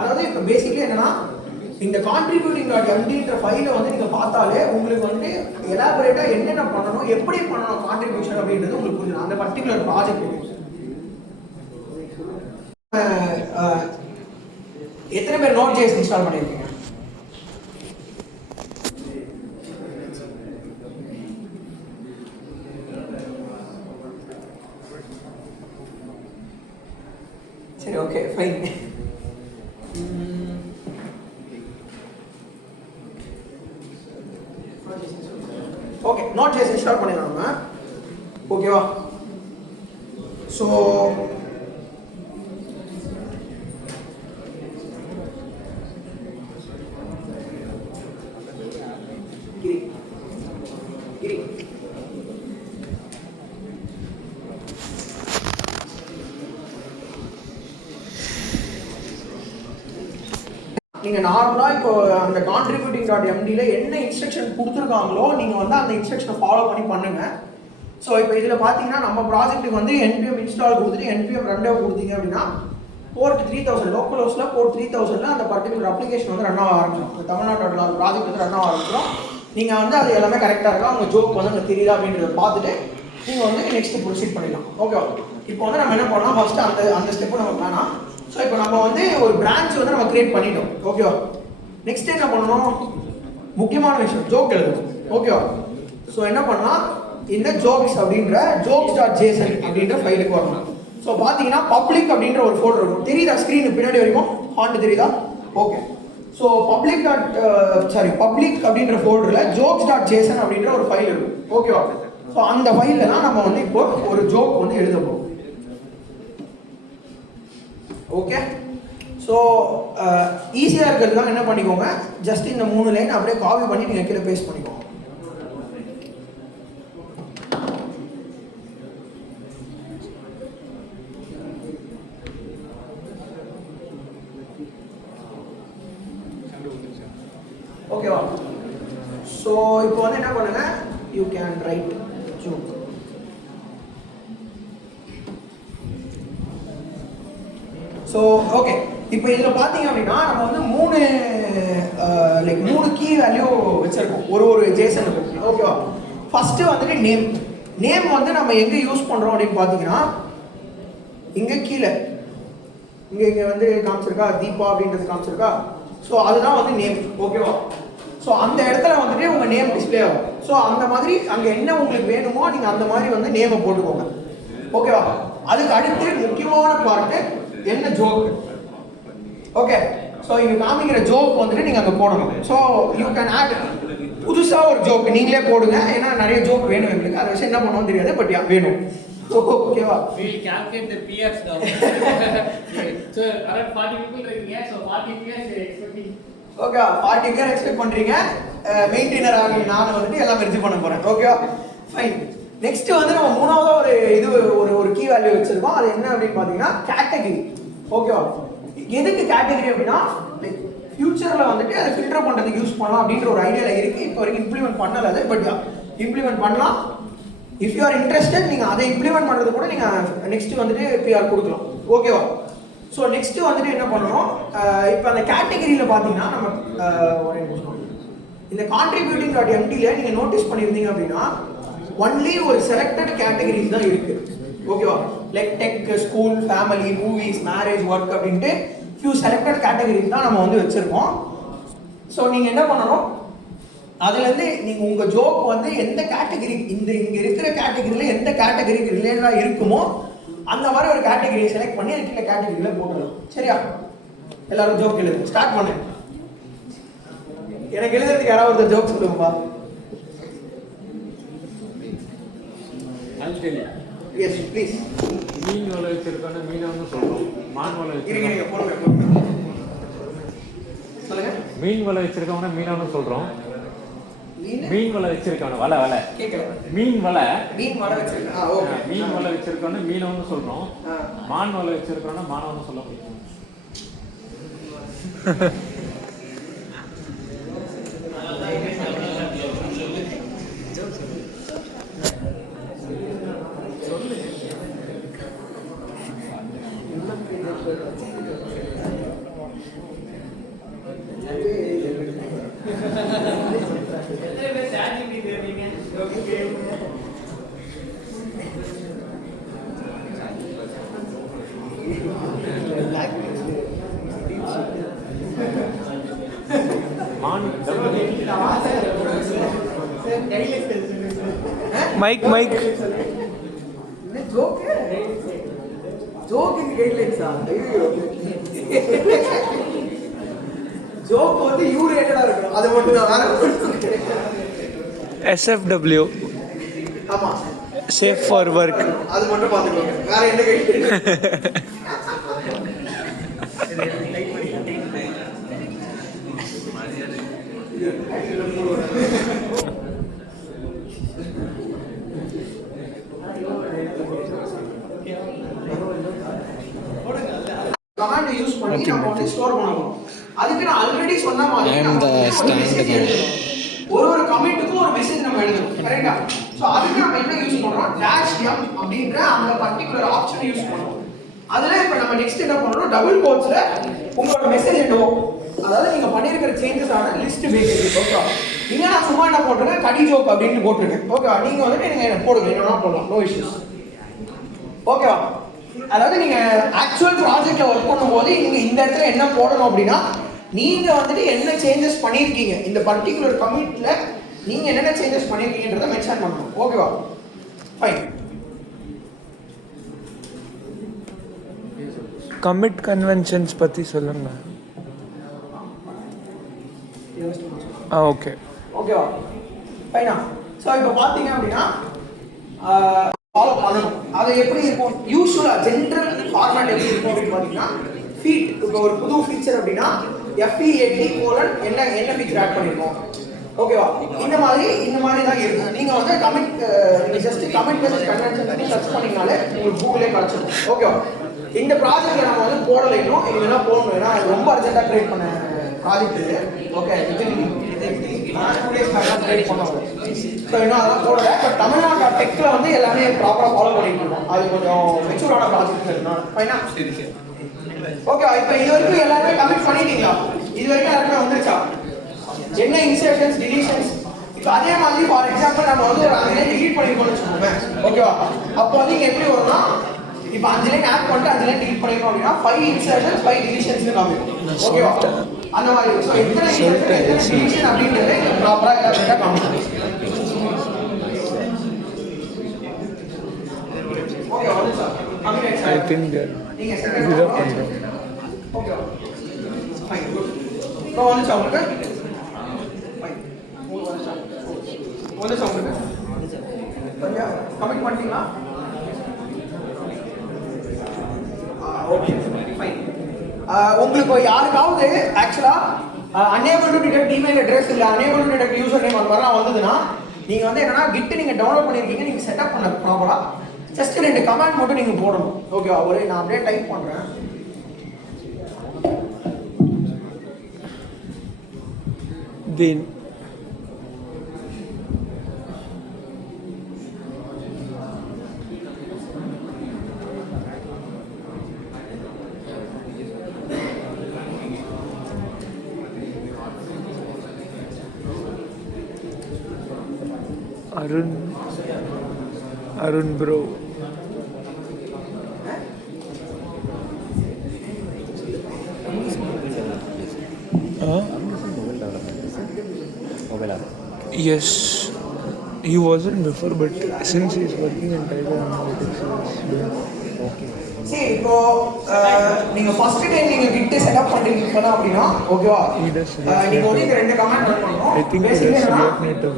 அதாவது இப்போ பேசிக்கலி என்னன்னா இந்த contributing.mdன்ற ஃபைலை வந்து நீங்கள் பார்த்தாலே உங்களுக்கு வந்து எலாபரேட்டாக என்னென்ன பண்ணணும் எப்படி பண்ணணும் கான்ட்ரிபியூஷன் அப்படின்றது உங்களுக்கு புரியும் அந்த பர்டிகுலர் ப்ராஜெக்ட். எத்தனை பேர் Node.js இன்ஸ்டால் பண்ணியிருக்கீங்க? சரி, okay, fine. Okay, Node.js install பண்ணிடலாமா? ஓகேவா? ஸோ நீங்கள் நார்மலாக இப்போ அந்த contributing.mdல என்ன இன்ஸ்ட்ரக்ஷன் கொடுத்துருக்காங்களோ நீங்கள் வந்து அந்த இன்ஸ்ட்ரக்ஷனை ஃபாலோ பண்ணி பண்ணுங்க. ஸோ இப்போ இதில் பார்த்தீங்கன்னா நம்ம ப்ராஜெக்ட்டுக்கு வந்து npm இன்ஸ்டால் கொடுத்துட்டு npm ரெண்டோ கொடுத்தீங்க அப்படின்னா போர்ட் 3000 லோக்கல் ஹோஸ்ட்டில் போர்ட் 3000ல் அந்த பர்டிகுலர் அப்ளிகேஷன் வந்து ரன் ஆக ஆரம்பிச்சிடும். தமிழ்நாட்டோட ப்ராஜெக்ட் வந்து ரன் ஆக ஆரம்பிச்சிடும். நீங்கள் வந்து அது எல்லாமே கரெக்டாக இருக்கா, உங்கள் ஜோக் வந்து அங்கே தெரியுதா அப்படின்றத பார்த்துட்டு நீங்கள் வந்து நெக்ஸ்ட் ப்ரொசீட் பண்ணிடலாம். ஓகேவா? இப்போ வந்து நம்ம என்ன பண்ணலாம், ஃபஸ்ட்டு அந்த ஸ்டெப்பு நமக்கு வேணாம். ஸோ இப்போ நம்ம வந்து ஒரு பிரான்ச் வந்து நம்ம கிரியேட் பண்ணிட்டோம். ஓகேவா? நெக்ஸ்ட் என்ன பண்ணணும், முக்கியமான விஷயம் ஜோக் எழுதணும். ஓகேவா? ஸோ என்ன பண்ணலாம், இந்த ஜோக்ஸ் அப்படின்ற jokes.json அப்படின்ற ஃபைலுக்கு வரணும். ஸோ பார்த்தீங்கன்னா பப்ளிக் அப்படின்ற ஒரு ஃபோல்டர் இருக்கும். தெரியுதா ஸ்க்ரீனுக்கு பின்னாடி வரைக்கும் ஃபாண்ட் தெரியுதா? ஓகே. ஸோ பப்ளிக் அப்படின்ற ஃபோல்டரில் jokes.json அப்படின்ற ஒரு ஃபைல் இருக்கும். ஓகேவா? ஸோ அந்த ஃபைலில் தான் நம்ம வந்து இப்போ ஒரு ஜோக் வந்து எழுத போகிறோம். ஓகே. ஸோ ஈஸியாக இருக்கிறதுக்காக என்ன பண்ணிக்கோங்க, ஜஸ்ட் இந்த 3 லைன் அப்படியே காப்பி பண்ணி நீங்கள் கீழே பேஸ்ட் பண்ணிக்கோங்க. ஓகேவா? ஸோ இப்போ வந்து என்ன பண்ணுங்க, you can write joke. So okay, இப்போ இதில் பார்த்தீங்க அப்படின்னா நம்ம வந்து 3 கீ வேல்யூ வச்சுருக்கோம் ஒரு ஜேசனுக்கு. ஓகேவா? ஃபஸ்ட்டு வந்துட்டு நேம் வந்து நம்ம எங்கே யூஸ் பண்ணுறோம் அப்படின்னு பார்த்தீங்கன்னா இங்கே கீழே இங்கே வந்து காமிச்சிருக்கா, தீபா அப்படின்றது காமிச்சிருக்கா. ஸோ அதுதான் வந்து நேம். ஓகேவா? ஸோ அந்த இடத்துல வந்துட்டு உங்கள் நேம் டிஸ்பிளே ஆகும். ஸோ அந்த மாதிரி அங்கே என்ன உங்களுக்கு வேணுமோ நீங்கள் அந்த மாதிரி வந்து நேமை போட்டுக்கோங்க. ஓகேவா? அதுக்கு அடுத்து முக்கியமான பார்ட்டு என்ன ஜோக். ஓகே, ஸோ இங்கே காமிக்கிற ஜோக் வந்துட்டு நீங்கள் அங்கே போடணும். ஸோ யூ கேன் ஆட் புதுசாக ஒரு ஜோக் நீங்களே போடுங்க. ஏன்னா நிறைய ஜோக் வேணும் எங்களுக்கு, அதை வச்சு என்ன பண்ணுவோம் தெரியாது, பட் வேணும். ஓகேவா? We will calculate the PRs down. So around 40 people இருக்கீங்க. So 40 PRs you are expecting. Okay, 40 பேர் எக்ஸ்பெக்ட் பண்றீங்க. மெயின்டெய்னர் ஆகி நான் வந்துட்டு எல்லாம் வெரிஃபை பண்ண போறேன். ஓகேவா? ஃபைன். நெக்ஸ்ட் வந்து நம்ம மூணாவதா ஒரு கீ வேல்யூ வச்சிருக்கோம். அது என்ன அப்படின்னு பாத்தீங்கன்னா கேட்டகரி. ஓகேவா? எதுக்கு கேட்டகரி அப்படின்னா ஃபியூச்சர்ல வந்துட்டு அதை ஃபில்டர் பண்றதுக்கு யூஸ் பண்ணலாம் அப்படின்ற ஒரு ஐடியால இருக்கு. இப்போ வரைக்கும் இம்ப்ளிமெண்ட் பண்ணல அது, பட் இம்ப்ளிமெண்ட் பண்ணலாம். இஃப் யூ ஆர் இன்ட்ரெஸ்டட் நீங்கள் அதை இம்ப்ளிமெண்ட் பண்ணுறது கூட நீங்கள் நெக்ஸ்ட் வந்துட்டு பிஆர் கொடுக்கலாம். ஓகேவா? ஸோ நெக்ஸ்ட் வந்துட்டு என்ன பண்ணணும், இப்போ அந்த கேட்டகரியில் பார்த்தீங்கன்னா நம்ம ஒரே நிமிஷம், இந்த கான்ட்ரிபியூட்டிங் டாட் எம்டியில் நீங்கள் நோட்டீஸ் பண்ணியிருந்தீங்க அப்படின்னா ஒன்லி ஒரு செலக்டட் கேட்டகரிஸ் தான் இருக்கு. ஓகேவா? Like tech, school, family, movies, marriage, work அப்படின்ட்டு ஃபியூ செலக்டட் கேட்டகரிஸ் தான் நம்ம வந்து வச்சிருக்கோம். ஸோ நீங்கள் என்ன பண்ணணும், அதுலேருந்து நீங்கள் உங்கள் ஜோக் வந்து எந்த கேட்டகரி, இங்கே இருக்கிற கேட்டகரியில் எந்த கேட்டகரிக்கு ரிலேட்டடாக இருக்குமோ அந்த மாதிரி ஒரு கேட்டகரியை செலக்ட் பண்ணி அதுக்குள்ள கேட்டகரியில் போட்டுடலாம். சரியா? எல்லாரும் ஜோக் எழுது ஸ்டார்ட் பண்ணு. எனக்கு எழுதுறதுக்கு யாராவது ஒரு ஜோக் சொல்லுங்கப்பா. Yes please. மீன் வலை வச்சிருக்கான மீனவன்னு சொல்றோம். மான் வலை இருங்க போடுங்க சொல்லுங்க. மீன் வலை வச்சிருக்கவன மீனவன்னு சொல்றோம். மீன் வலை வச்சிருக்கவன வலை கேட்கல. மீன் வலை வச்சிருக்கேன். ஓகே. மீன் வலை வச்சிருக்கவன மீனவன்னு சொல்றோம். மான் வலை வச்சிருக்கவன மானவன்னு சொல்ல முடியும். Mic jogging கைட்லைன்ஸா? ஜோக் வந்து யூரேட்டடா இருக்கணும், அது மட்டும் தான். வேற SFW. ஆமா, சேஃப் ஃபார் ஒர்க். அது மட்டும் பாத்துக்கோங்க. வேற என்ன கைட்லைன்? கமாண்ட் யூஸ் பண்ணி நம்ம வந்து ஸ்டோர் பண்ணணும். அதுக்கு நான் ஆல்ரெடி சொன்ன மாதிரி ஒரு கமெண்ட்டுக்கும் ஒரு மெசேஜ் நம்ம எழுதணும். கரெக்ட்டா? சோ அதுக்கு நம்ம என்ன யூஸ் பண்றோம், -m அப்படிங்கற அந்த பர்టిక్యులர் ஆப்ஷனை யூஸ் பண்றோம். அதுல இப்ப நம்ம நெக்ஸ்ட் என்ன பண்றோம், டபுள் கோட்ஸ்ல உங்களோட மெசேஜ் என்னவோ, அதாவது நீங்க பண்ணிருக்கிற சேஞ்சஸ் ஆன லிஸ்ட் பேசிக். ஓகே, நீங்க நான் சும்மா என்ன போட்டுருக்கேன், கடி ஜோக் அப்படின்னு போட்டுருக்கேன். ஓகே, நீங்க வந்துட்டு நீங்க போடுங்க, என்னன்னா போடலாம், நோ இஷ்யூஸ். ஓகேவா? அதாவது நீங்க ஆக்சுவல் ப்ராஜெக்ட்ல ஒர்க் பண்ணும்போது நீங்க இந்த இடத்துல என்ன போடணும் அப்படின்னா, நீங்க வந்துட்டு என்ன சேஞ்சஸ் பண்ணிருக்கீங்க, இந்த பர்టిక్యులர் கமிட்ல நீங்க என்னென்ன சேஞ்சஸ் பண்ணிருக்கீங்கன்றத மென்ஷன் பண்ணணும். ஓகேவா? ஃபைன். கமிட் கன்வென்ஷன்ஸ் பத்தி சொல்லுங்க. ஓகே ஓகேவா? ஃபைனா. சோ இப்போ பாத்தீங்க அப்படின்னா ஃபாலோ பண்ணணும். அது எப்படி இருக்கும், யூசுவலா ஜெனரல் ஃபார்மேட் எப்படி இருக்கும் அப்படின்னு பாத்தீங்கன்னா, ஃபீட். இப்போ ஒரு புது ஃபீச்சர் அப்படின்னா FEAT: என்ன ஃபீச்சர் ஆட் பண்ணிருக்கோம். ஓகேவா? இந்த மாதிரி தான் இருக்கும். நீங்க வந்து கமிட், நீங்க ஜஸ்ட் கமிட் மெசேஜ் கன்வென்ஷன் பண்ணி சர்ச் பண்ணீங்கனாலே உங்களுக்கு கூகுளே கிடைச்சிடும். ஓகேவா? இந்த ப்ராஜெக்ட்ல நம்ம வந்து போடல, இன்னும் இதெல்லாம் போடணும். ஏன்னா இது ரொம்ப அர்ஜென்ட்டா கிரியேட் பண்ண ப்ராஜெக்ட் இது. ஓகே, இது 2 days மேல கிரியேட் பண்ணோம். ஸோ இன்னும் அதெல்லாம் போடல. பட் தமிழ்நாடு டெக்ல வந்து எல்லாமே ப்ராப்பரா ஃபாலோ பண்ணிட்டு இருக்கோம். அது கொஞ்சம் மெச்சூரான ப்ராஜெக்ட் இருக்கனால. ஃபைனா? ஓகே, இப்போ இது வரைக்கும் எல்லாருமே கமிட் பண்ணிட்டீங்களா? இது வரைக்கும் எல்லாருமே வந்துருச்சா? என்ன இன்சர்ஷன்ஸ், டிலீஷன்ஸ்? இப்போ அதே மாதிரி ஃபார் எக்ஸாம்பிள் நம்ம வந்து ஒரு அங்கே டிலீட் பண்ணிருக்கோம்னு வச்சுக்கோங்க. ஓகேவா? அப்போ வந்து இங்க எப்படி வரும்னா, இப்போ 5 லைன் ஆட் பண்ணிட்டு 5 லைன் delete பண்ணிருக்கோம் அப்படின்னா 5 insertions 5 deletions காமிக்கும். ஓகேவா? அந்த மாதிரி சோ எத்தனை insertion எத்தனை deletion அப்படிங்கறதை ப்ராப்பரா எல்லாத்தையும் காமிக்கும். ஓகே வந்து sir complete I think that நீங்க இது செகண்ட் தான் பண்றோம். ஓகே ஃபைன் குட் இப்போ வந்து சார் உங்களுக்கு ஃபைன் வந்து சார் உங்களுக்கு கொஞ்சம் கமெண்ட் பண்ணிட்டீங்களா? ஓகே ஃபைன் உங்களுக்கு யாருக்காவது ஆக்சுவலா unable to detect email address இல்ல unable to detect user name அந்த மாதிரிலாம் வந்ததுன்னா நீங்க வந்து என்னன்னா git நீங்க டவுன்லோட் பண்ணிருக்கீங்க நீங்க செட்டப் பண்ண ப்ராப்பரா ஜஸ்ட் 2 கமாண்ட் மட்டும் நீங்க போடணும். ஓகேவா? ஒரே நான் அப்படியே டைப் பண்றேன். Then Arun bro. Yes, he wasn't before, but since he's working in Tiger Analytics, he's doing okay. See, இப்போ நீங்க ஃபர்ஸ்ட் டைம் நீங்க git செட்டப் பண்றீங்க அப்படினா ஓகேவா? He does நீங்க வந்து இந்த 2 கமாண்ட் ரன் பண்ணனும். I think Basically that's என்னன்னா, React Native.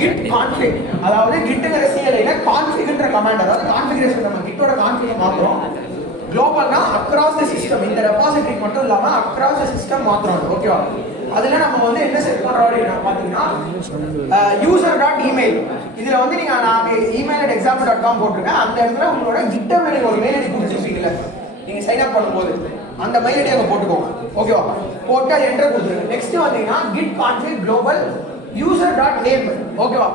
git config அதாவது gitங்கற CLI-ல configன்ற கமாண்ட் அதாவது கான்ஃபிகரேஷன் நம்ம gitோட கான்ஃபிகரை மாத்துறோம். குளோபல்னா across the system இந்த ரெபாசிட்டரி மட்டும் இல்லாம across the system மாத்துறோம். ஓகேவா? அதுல நம்ம வந்து என்ன செட் பண்றோம் அப்படினா பாத்தீங்கன்னா user.email இதுல வந்து நீங்க நான் email@example.com போட்டுருக்கேன். அந்த இடத்துல உங்களோட GitHub ல நீங்க ஒரு மெயில் ஐடி கொடுத்துருப்பீங்கல நீங்க சைன் அப் பண்ணும்போது அந்த மெயில் ஐடி அங்க போட்டுக்கோங்க. ஓகேவா? போட்டா என்டர் கொடுத்துருங்க. நெக்ஸ்ட் வந்தீங்கன்னா git config global user.name ஓகேவா?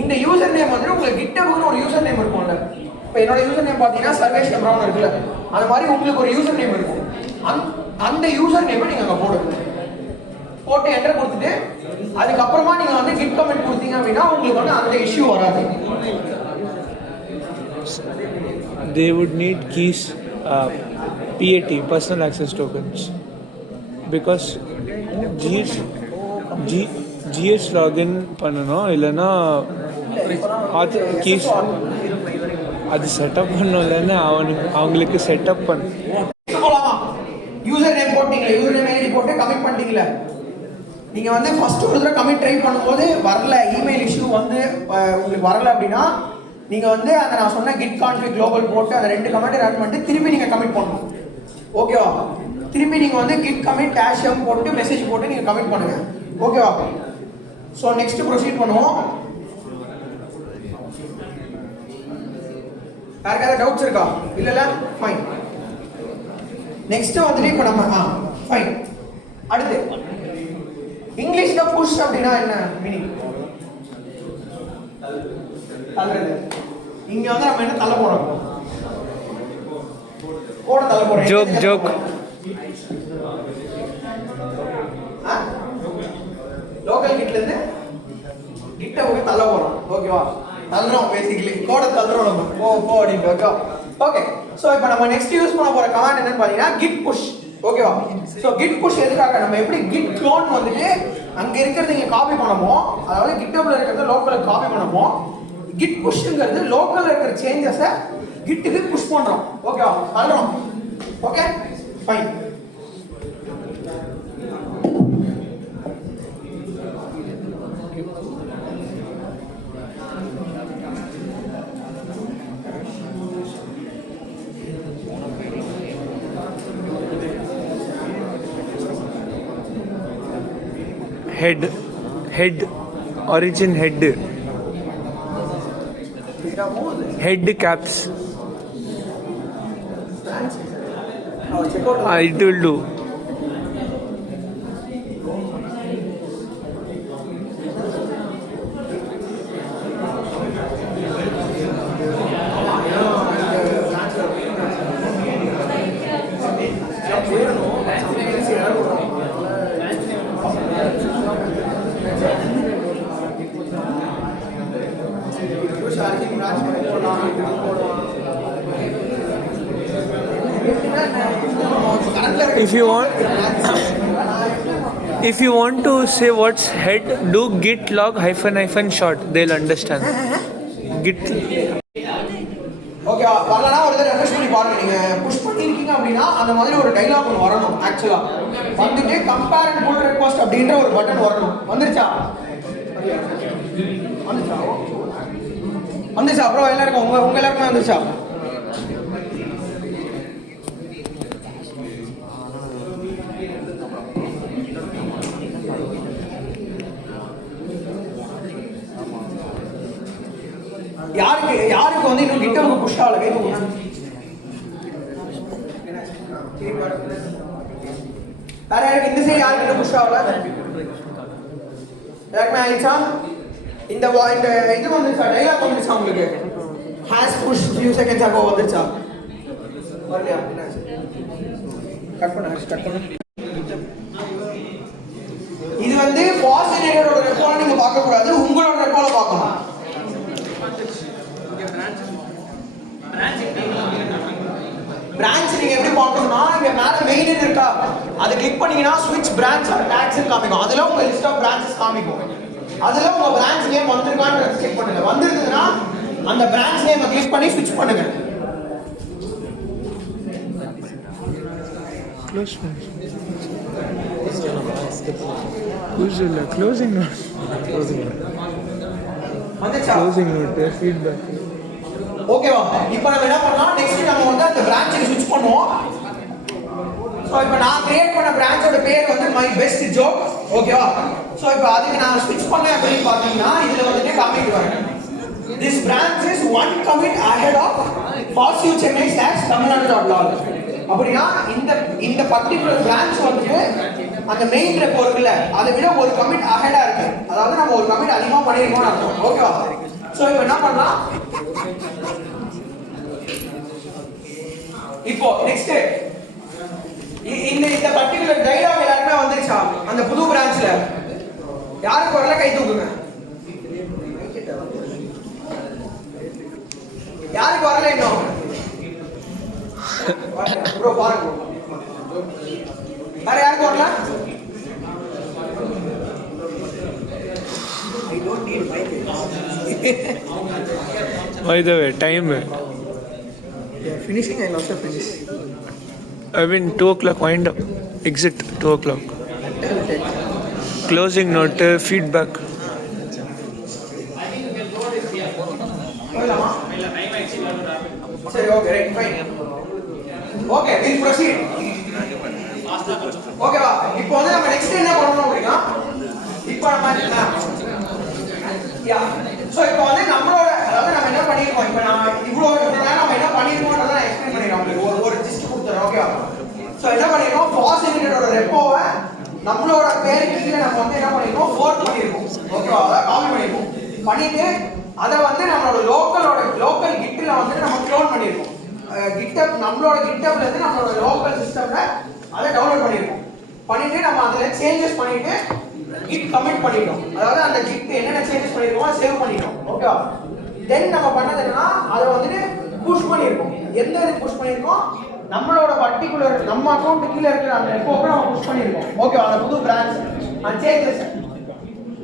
இந்த யூசர் நேம் வந்து உங்களுக்கு GitHubக்கு ஒரு யூசர் நேம் இருக்கும்ல. இப்போ என்னோட யூசர் நேம் பாத்தீங்கன்னா சர்வேஷ் எம்ரான் இருக்குல்ல. அந்த மாதிரி உங்களுக்கு ஒரு யூசர் நேம் இருக்கும். அந்த யூசர் நேமை நீங்க அங்க போடுங்க. போட்டு என்டர் கொடுத்துட்டு அதுக்கு அப்புறமா நீங்க வந்து git commit கொடுத்தீங்க அப்படினா உங்களுக்கு வந்து அந்த இஷ்யூ வராது. They would need keys, PAT, personal access tokens, because GH login பண்ணனும் இல்லனா keys அது செட்டப் பண்ணலன்னா அவங்களுக்கு செட்டப் பண்ண போலாமா? யூசர் நேம் போட்டீங்க, யூசர் நேம் ஐடி போட்டு கமிட் பண்ணிட்டீங்கல. நீங்க வந்து ஃபர்ஸ்ட் ஒரு தடவை கமிட் ட்ரை பண்ணும்போது வரல இமெயில் இஷ்யூ வந்து உங்களுக்கு வரல அப்படினா நீங்க வந்து அந்த நான் சொன்ன git config global போட்டு அந்த 2 கமாண்ட் ரன் பண்ணிட்டு திருப்பி நீங்க கமிட் பண்ணணும். ஓகேவா? திருப்பி நீங்க வந்து git commit -m போட்டு மெசேஜ் போட்டு நீங்க கமிட் பண்ணுங்க. ஓகேவா? சோ நெக்ஸ்ட் ப்ரோசீட் பண்ணுவோம். யாருக்காவது டவுட்ஸ் இருக்கா? இல்லல ஃபைன். நெக்ஸ்ட் வந்து இப்போ நம்ம ஃபைன். அடுத்து இங்கிலீஷ்ல புஷ் அப்படினா என்ன மீனிங்? தள்ளுறது. இங்க வந்து நம்ம என்ன தள்ள போறோம்? கோட தள்ள போறோம். ஜோக் லோக்கல் கிட்ல இருந்து கிட்ட போய் தள்ள போறோம். ஓகேவா? தள்ளுறோம் பேசிக்கலி. கோட தள்ளுறோம் நம்ம. போ அப்படிங்க. ஓகே. சோ இப்போ நம்ம நெக்ஸ்ட் யூஸ் பண்ண போற கமாண்ட் என்னன்னு பாத்தீங்கன்னா git push. ஓகேவா? சோ git push எதுக்காக நம்ம எப்படி git clone வந்துட்டு அங்க இருக்கிறது நீங்க காப்பி பண்ணமோ அதாவது GitHubல இருக்கிறத லோக்கல்ல காப்பி பண்ணமோ git pushங்கிறது லோக்கல்ல இருக்கிற சேஞ்சஸை gitக்கு புஷ் பண்றோம். ஓகேவா? தள்ளுறோம். Okay? Fine. head origin head caps it will do. If you want to say what's head, do git log hyphen short. They'll understand. Git. Okay வரலனா ஒரு தடவை ரெஃப்ரெஷ் பண்ணி பாருங்க. நீங்க புஷ் பண்ணிருக்கீங்க அப்படின்னா அந்த மாதிரி ஒரு டைலாக் ஒன்று வரணும். ஆக்சுவலா வந்துட்டு கம்பேர் அண்ட் புல் ரெக்வெஸ்ட் அப்படின்ற ஒரு பட்டன் வரணும். வந்துருச்சா? வந்துச்சா? அப்புறம் எல்லாருக்கும் உங்க எல்லாருக்கும் வந்துச்சா? யாருக்கு வந்து இன்னும் கிட்டவுக்கு புஷ் ஆகல கை தூக்குங்க. வேற யாருக்கு இந்த சைடு யாருக்கு புஷ் ஆகல? யாருக்குமே ஆயிடுச்சா? இந்த இது வந்துச்சா? டைலாக் வந்துச்சா உங்களுக்கு? Has push few seconds ago வந்துச்சா? வரலையா? கட் பண்ணு. இது வந்து பாசிட்டிவோட ரெஸ்பான்ஸ் நீங்க பார்க்க கூடாது, உங்களோட ரெஸ்பான்ஸ் பார்க்கணும். பிரான்ச் நீங்க எப்படி பார்க்கணும்னா இங்க மேல மெயின் இருக்கா, அதை கிளிக் பண்ணீங்கன்னா ஸ்விட்ச் பிரான்ச் ஆர் டாக்ஸ் காமிக்கும். அதுல உங்க லிஸ்ட் ஆஃப் பிரான்ச்சஸ் காமிக்கும். அதுல உங்க பிரான்ச் நேம் வந்திருக்கான்னு செக் பண்ணுங்க. வந்திருந்ததுன்னா அந்த பிரான்ச் நேமை கிளிக் பண்ணி ஸ்விட்ச் பண்ணுங்க. Closing note. Closing note. Feedback. ஓகேவா? இப்போ நம்ம என்ன பண்ணலாம், நெக்ஸ்ட் நம்ம வந்து அந்த பிரான்ச்சுக்கு ஸ்விட்ச் பண்ணுவோம். சோ இப்போ நான் கிரியேட் பண்ண பிரான்ச்சோட பேர் வந்து மை பெஸ்ட் ஜோக். ஓகேவா? சோ இப்போ அதுக்கு நான் ஸ்விட்ச் பண்ணேன் அப்படின்னு பார்த்தீங்கன்னா இதுல வந்து கமிட் வரும். This branch is one commit ahead of positive Chennai /tamilnadu.log. அப்படின்னா இந்த பர்టిక్యులர் பிரான்ச் வந்து அந்த மெயின் ரெப்போ இருக்குல்ல அதை விட ஒரு கமிட் அஹெடா இருக்கு. அதாவது நம்ம ஒரு கமிட் அதிகமா பண்ணிருக்கோம்னு அர்த்தம். ஓகேவா? சோ இப்போ என்ன பண்ணலாம், இப்போ நெக்ஸ்ட் இந்த பர்టిక్యులர் டயலாக் எல்லாருமே வந்துருச்சா? அந்த புது பிரான்ச்ல யாருக்கு வரல கை தூக்குங்க. யாருக்கு வரல இன்னும்? ப்ரோ பாருங்க. வேற யாருக்கு வரல? I don't need mic. By the way, time. Finishing, I also finish. I mean 2 o'clock. Wind up. Exit 2 o'clock. Closing note. Feedback. சரி, okay, right, fine. Okay, we'll proceed. ஓகேவா? இப்போ வந்து நம்ம நெக்ஸ்ட் என்ன பண்ணனும் அப்படினா இப்போ நம்ம சோ இப்போ வந்து நம்மளோட அதாவது நம்ம என்ன பண்ணிருக்கோம், இப்போ நான் இவ்வளவு நேரம் நம்ம என்ன பண்ணிருக்கோம்ன்றத நான் எக்ஸ்பிளைன் பண்ணிடுறேன் உங்களுக்கு. ஒரு ஜிஸ்ட் கொடுத்துறேன். ஓகேவா? சோ என்ன பண்ணிருக்கோம், பாசிட்டிவோட ரெப்போவை நம்மளோட பேருக்கு கீழ நம்ம வந்து என்ன பண்ணிருக்கோம், ஃபோர்க் பண்ணிருக்கோம். ஓகேவா? அத காப்பி பண்ணிருக்கோம். பண்ணிட்டு அத வந்து நம்மளோட லோக்கல் கிட்ல வந்து நம்ம க்ளோன் பண்ணிருக்கோம். GitHub நம்மளோட GitHubல இருந்து நம்மளோட லோக்கல் சிஸ்டம்ல அத டவுன்லோட் பண்ணிருக்கோம். பண்ணிட்டு நம்ம அதுல சேஞ்சஸ் பண்ணிட்டு git கமிட் பண்ணிட்டோம். அதாவது அந்த git என்னென்ன சேஞ்சஸ் பண்ணிருக்கோம் சேவ் பண்ணிட்டோம். ஓகேவா? தென் நம்ம பண்ணது என்னன்னா அத வந்து புஷ் பண்ணிருக்கோம். எந்த இதுக்கு புஷ் பண்ணிருக்கோம், நம்மளோட பர்టిక్యులர் நம்ம அக்கவுண்ட் கீழ இருக்கிற அந்த ரெப்போக்கு நம்ம புஷ் பண்ணிருக்கோம். ஓகேவா? அந்த புது பிரான்ச் அந்த சேஞ்சஸ்.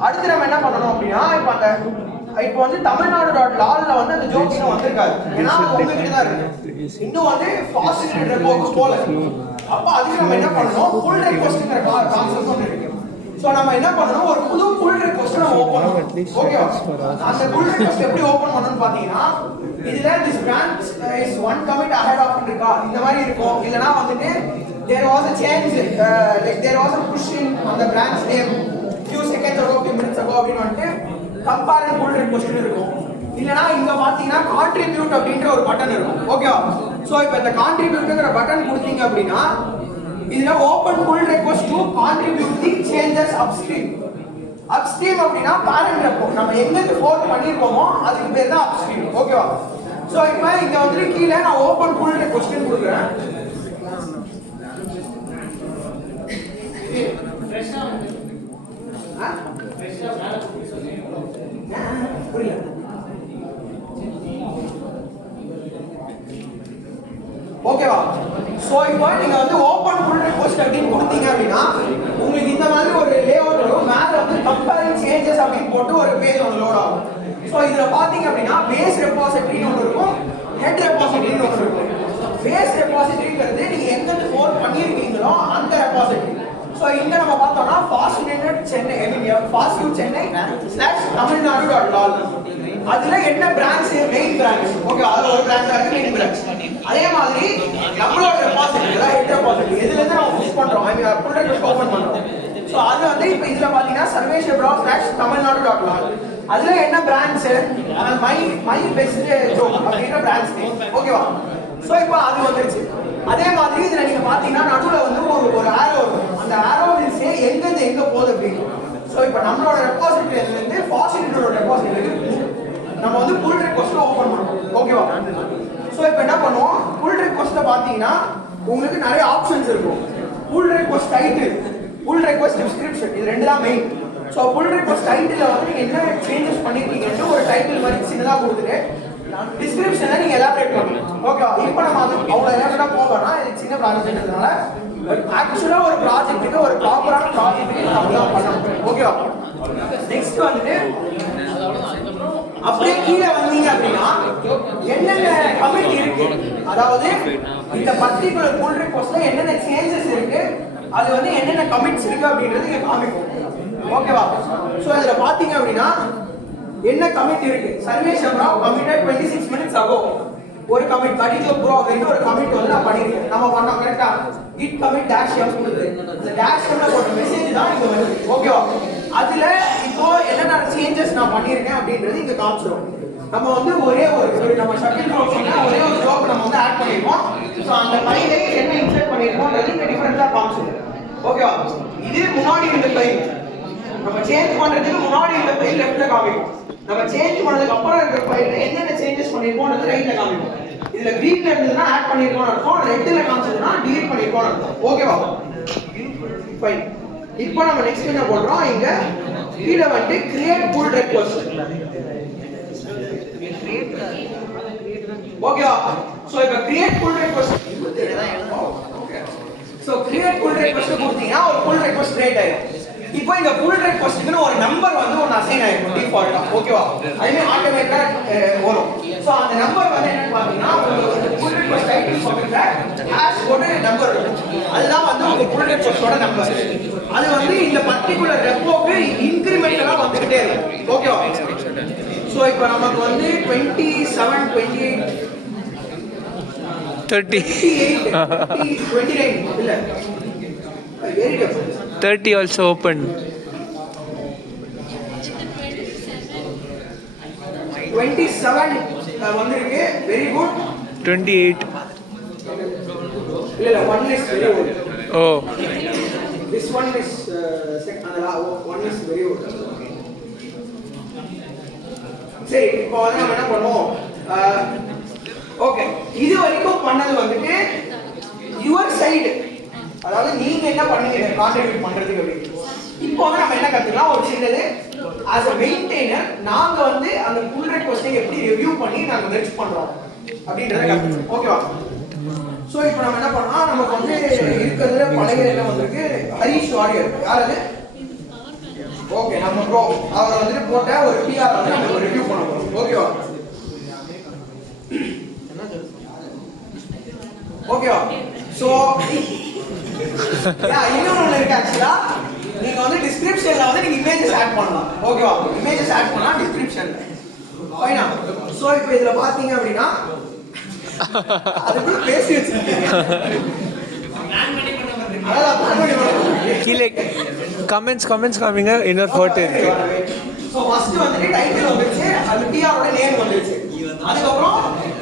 அடுத்து நம்ம என்ன பண்ணனும் அப்படினா இப்போ வந்து tamilnadu.log வந்து அந்த ஜோக் இன்னும் வந்திருக்காது. ஏன்னா உங்ககிட்ட தான் இருக்கு. இன்னும் வந்து பாசிட்டிவ் ரெப்போக்கு போல. அப்ப அதுக்கு நம்ம என்ன பண்ணனும், புல் ரெக்வெஸ்ட்ங்கற கான்செப்ட் ஒன்னு இருக்கு. சோ நம்ம என்ன பண்ணனும், ஒரு புது புல் ரெக்வெஸ்ட் நம்ம ஓபன் பண்ணனும். ஓகேவா? அந்த புல் ரெக்வெஸ்ட் எப்படி ஓபன் பண்ணனும்னு பாத்தீங்கன்னா இதுல this branch is one commit ahead of இருக்கா இந்த மாதிரி இருக்கும். இல்லனா வந்துட்டு there was a change like there was a push in on the branch name few seconds ago few minutes ago அப்படினு வந்து கம்பேர் அண்ட் புல் ரெக்வெஸ்ட் இருக்கும். இல்லனா இங்க பாத்தீங்கன்னா கான்ட்ரிபியூட் அப்படிங்கற ஒரு பட்டன் இருக்கும். ஓகேவா? சோ இப்போ இந்த கான்ட்ரிபியூட்ங்கற பட்டன் கொடுத்தீங்க அப்படினா இதுல open pull request to contribute the changes upstream. Upstream அப்படினா பேரண்ட் ரெப்போ நம்ம எங்க ஃபோர்க் பண்ணிருக்கோமோ அதுக்கு பேர் தான் அப்ஸ்ட்ரீம். ஓகேவா? சோ இப்போ இங்க வந்து கீழ நான் ஓபன் புல் ரெக்வெஸ்ட் கொடுக்கிறேன். ஃப்ரெஷ்ஷா வந்து ஃப்ரெஷ்ஷா மேல போய் சொல்லுங்க. புரியல. ஓகேவா? சோ இப்போ நீங்க வந்து ஓபன் புல் ரெக்வெஸ்ட் ரெபாசிட்டரின்னு ஒன்று இருக்கும், ஹெட் ரெபாசிட்டரின்னு ஒன்று இருக்கும். பேஸ் ரெபாசிட்டரிங்கிறது நீங்க எங்கிருந்து ஃபோன் பண்ணியிருக்கீங்களோ அந்த ரெபாசிட்டரி. ஸோ இங்க நம்ம பார்த்தோம்னா ஃபாஸ்டினேட்டட் சென்னை, ஐ மீன் ஃபாஸ்டிவ் சென்னை /தமிழ்நாடு.lol. அதுல என்ன பிரான்ச்? Main branch. ஓகே, அதுல ஒரு பிரான்ச் இருக்கு, மெயின் பிரான்ச். அதே மாதிரி நம்மளோட ரெபாசிட்டரி தான் ஹெட் ரெபாசிட்டரி. எதுல இருந்து நம்ம புஷ் பண்றோம், ஐ மீன் புல் ரெக்வெஸ்ட் ஓபன் பண்றோம். ஸோ அது வந்து இப்போ இதுல பாத்தீங்கன்னா சர்வேஷ் /தமிழ்நாடு.lol. அதுல என்ன பிரான்ச்? மை பெஸ்ட் ஜோக் அப்படின்ற பிரான்ச் நேம். ஓகேவா? ஸோ இப்போ அது வந்துருச்சு. அதே மாதிரி இதுல நீங்க பாத்தீங்கன்னா நடுவுல வந்து ஒரு ஆரோ இருக்கும். அந்த ஆரோ வில் சே எங்க இருந்து எங்க போகுது அப்படின்னு. ஸோ இப்போ நம்மளோட ரெபாசிட்டரில இருந்து ஃபாசிலிட்டியோட ரெபாசிட்டரிக்கு நம்ம வந்து புல் ரெக்வெஸ்ட் ஓபன் பண்ணுவோம். ஓகேவா? ஸோ இப்போ என்ன பண்ணுவோம், புல் ரெக்வெஸ்ட்ல பாத்தீங்கன்னா உங்களுக்கு நிறைய ஆப்ஷன்ஸ் இருக்கும். புல் ரெக்வெஸ்ட் டைட்டில், புல் ரெக்வெஸ்ட் டிஸ்கிரிப்ஷன், இது ரெண்டு தான் மெயின். ஸோ புல் ரெக்வெஸ்ட் டைட்டில் வந்து நீங்க என்ன சேஞ்சஸ் பண்ணிருக்கீங்கன்னு ஒரு டைட்டில் மாதிரி சின்னதாக கொடுத்துட்டு டிஸ்கிரிப்ஷன்ல நீங்க எலாபரேட் பண்ணணும். ஓகே, இப்போ நம்ம அது அவ்வளோ எலாபரேட்டா போகணும்னா இது சின்ன ப்ராஜெக்ட்ன்றதுனால ஆக்சுவலா ஒரு ப்ராஜெக்ட்டுக்கு ஒரு ப்ராப்பரான ப்ராஜெக்ட்டுக்கு அப்படிதான் பண்ணணும். ஓகேவா? நெக்ஸ்ட் வந்துட்டு அப்படியே கீழே வந்தீங்க அப்படின்னா என்னென்ன கமிட் இருக்கு, அதாவது இந்த பர்டிகுலர் புல் ரெக்வெஸ்ட்ல என்னென்ன சேஞ்சஸ் இருக்கு, அது வந்து என்னென்ன கமிட்ஸ் இருக்கு அப்படின்றது இங்க காமிக்கும். ஓகேவா? ஸோ இதுல பாத்தீங்க அப்படின்னா என்ன கமிட் இருக்கு, Sarvesh Rao committed 26 minutes ago. ஒரு கமிட் கடிதம் ப்ரோ அப்படிங்கிற ஒரு கமிட் வந்து நான் பண்ணிருக்கேன். நம்ம பண்ணோம் கரெக்டா, git commit -m கொடுத்து அந்த -mல போட்ட மெசேஜ் தான் இங்க வருது. ஓகேவா? அதுல இப்போ என்னென்ன சேஞ்சஸ் நான் பண்ணிருக்கேன் அப்படின்றது இங்க காமிச்சிரும். நம்ம வந்து ஒரே ஒரு நம்ம ஷட்டில் ப்ரோ சொன்ன ஒரே ஒரு ஜாப் நம்ம வந்து ஆட் பண்ணிருக்கோம். சோ அந்த ஃபைலை என்ன இன்சர்ட் பண்ணிருக்கோம்ன்றது இங்க டிஃபரண்டா காமிச்சிரும். ஓகேவா? இது முன்னாடி இருந்த ஃபைல், நம்ம சேஞ்ச் பண்றதுக்கு முன்னாடி இருந்த ஃபைல் லெஃப்ட்ல காமிக்கும். நம்ம சேஞ்ச் பண்ணதுக்கு அப்புறம் இருக்கிற ஃபைல்ல என்னென்ன சேஞ்சஸ் பண்ணிருக்கோம்ன்றது ரைட்ல காமிக்கும். இதுல கிரீன்ல இருந்ததுன்னா ஆட் பண்ணிருக்கோம்னு அர்த்தம், ரெட்ல காமிச்சதுன்னா delete பண்ணிருக்கோம்னு அர்த்தம். ஓகேவா? ஃபைன். இப்போ நம்ம நெக்ஸ்ட் என்ன பண்றோம், இங்க கீழ வந்து கிரியேட் புல் ரெக்வெஸ்ட். ஓகேவா? சோ இப்போ கிரியேட் புல் ரெக்வெஸ்ட் கிரியேட் புல் ரெக்வெஸ்ட் கொடுத்தீங்கன்னா ஒரு புல் ரெக்வெஸ்ட் கிரியேட் ஆயிடும். இப்போ இந்த புல் ரெக்வெஸ்ட்க்கு ஒரு நம்பர் வந்து ஒன்னு அசைன் ஆயிருக்கும் டிஃபால்ட்டா. ஓகேவா? அதுவே ஆட்டோமேட்டிக்கா வரும். சோ அந்த நம்பர் வந்து என்னன்னு பாத்தீங்கன்னா உங்க புல் ரெக்வெஸ்ட் டைட்டில் சொல்லுங்க ஹாஷ் போட்டு நம்பர் இருக்கும். அதுதான் வந்து உங்க புல் ரெக்வெஸ்டோட நம்பர். அது வந்து இந்த பர்టిక్యులர் ரெப்போக்கு இன்கிரிமெண்டலா வந்துட்டே இருக்கும். ஓகேவா? சோ இப்போ நமக்கு வந்து 27 28 30 29 இல்ல வெரி குட் 30 also open. 27 வந்திருக்கு, வெரி குட். 28. இல்ல one is very good. Oh. This one is second, one is very good. சரி, இப்போ வந்து நம்ம என்ன பண்ணுவோம், ஓகே இது வரைக்கும் பண்ணது வந்துட்டு யுவர் சைடு, அதாவது நீங்க என்ன பண்ணீங்க கான்ட்ரிபியூட் பண்றதுக்கு அப்படின்னு. இப்போ வந்து நம்ம என்ன கத்துக்கலாம், ஒரு சின்னது as a maintainer நாங்க வந்து அந்த புல் ரெக்வெஸ்ட்டை எப்படி ரிவ்யூ பண்ணி நாங்க வெரிஃபை பண்றோம் அப்படின்றத கத்துக்கலாம். ஓகேவா? சோ இப்போ நம்ம என்ன பண்ணலாம், நமக்கு வந்து இருக்கிறதுல பழைய என்ன வந்திருக்கு, ஹரிஷ் வாரியர். யார் அது? ஓகே, நம்ம ப்ரோ அவர் வந்துட்டு போட்ட ஒரு பிஆர் வந்து நம்ம ரிவ்யூ பண்ண போறோம். ஓகேவா? ஓகேவா? சோ இன்னொன்னு இருக்கு, ஆக்சுவலா நீங்க வந்து டிஸ்கிரிப்ஷன்ல வந்து நீங்க இமேஜஸ் ஆட் பண்ணலாம். ஓகேவா? இமேஜஸ் ஆட் பண்ணலாம் டிஸ்கிரிப்ஷன்ல. ஃபைனா? சோ இப்போ இதுல பாத்தீங்க அப்படின்னா அதுக்குள்ள பேசி வச்சிருக்கீங்க. கீழே கமெண்ட்ஸ் காமிங்க, இன்னொரு போட்டோ இருக்கு. சோ ஃபர்ஸ்ட் வந்துட்டு டைட்டில் வந்துருச்சு, அது டிஆரோட நேம் வந்துருச்சு. அதுக்கப்புறம்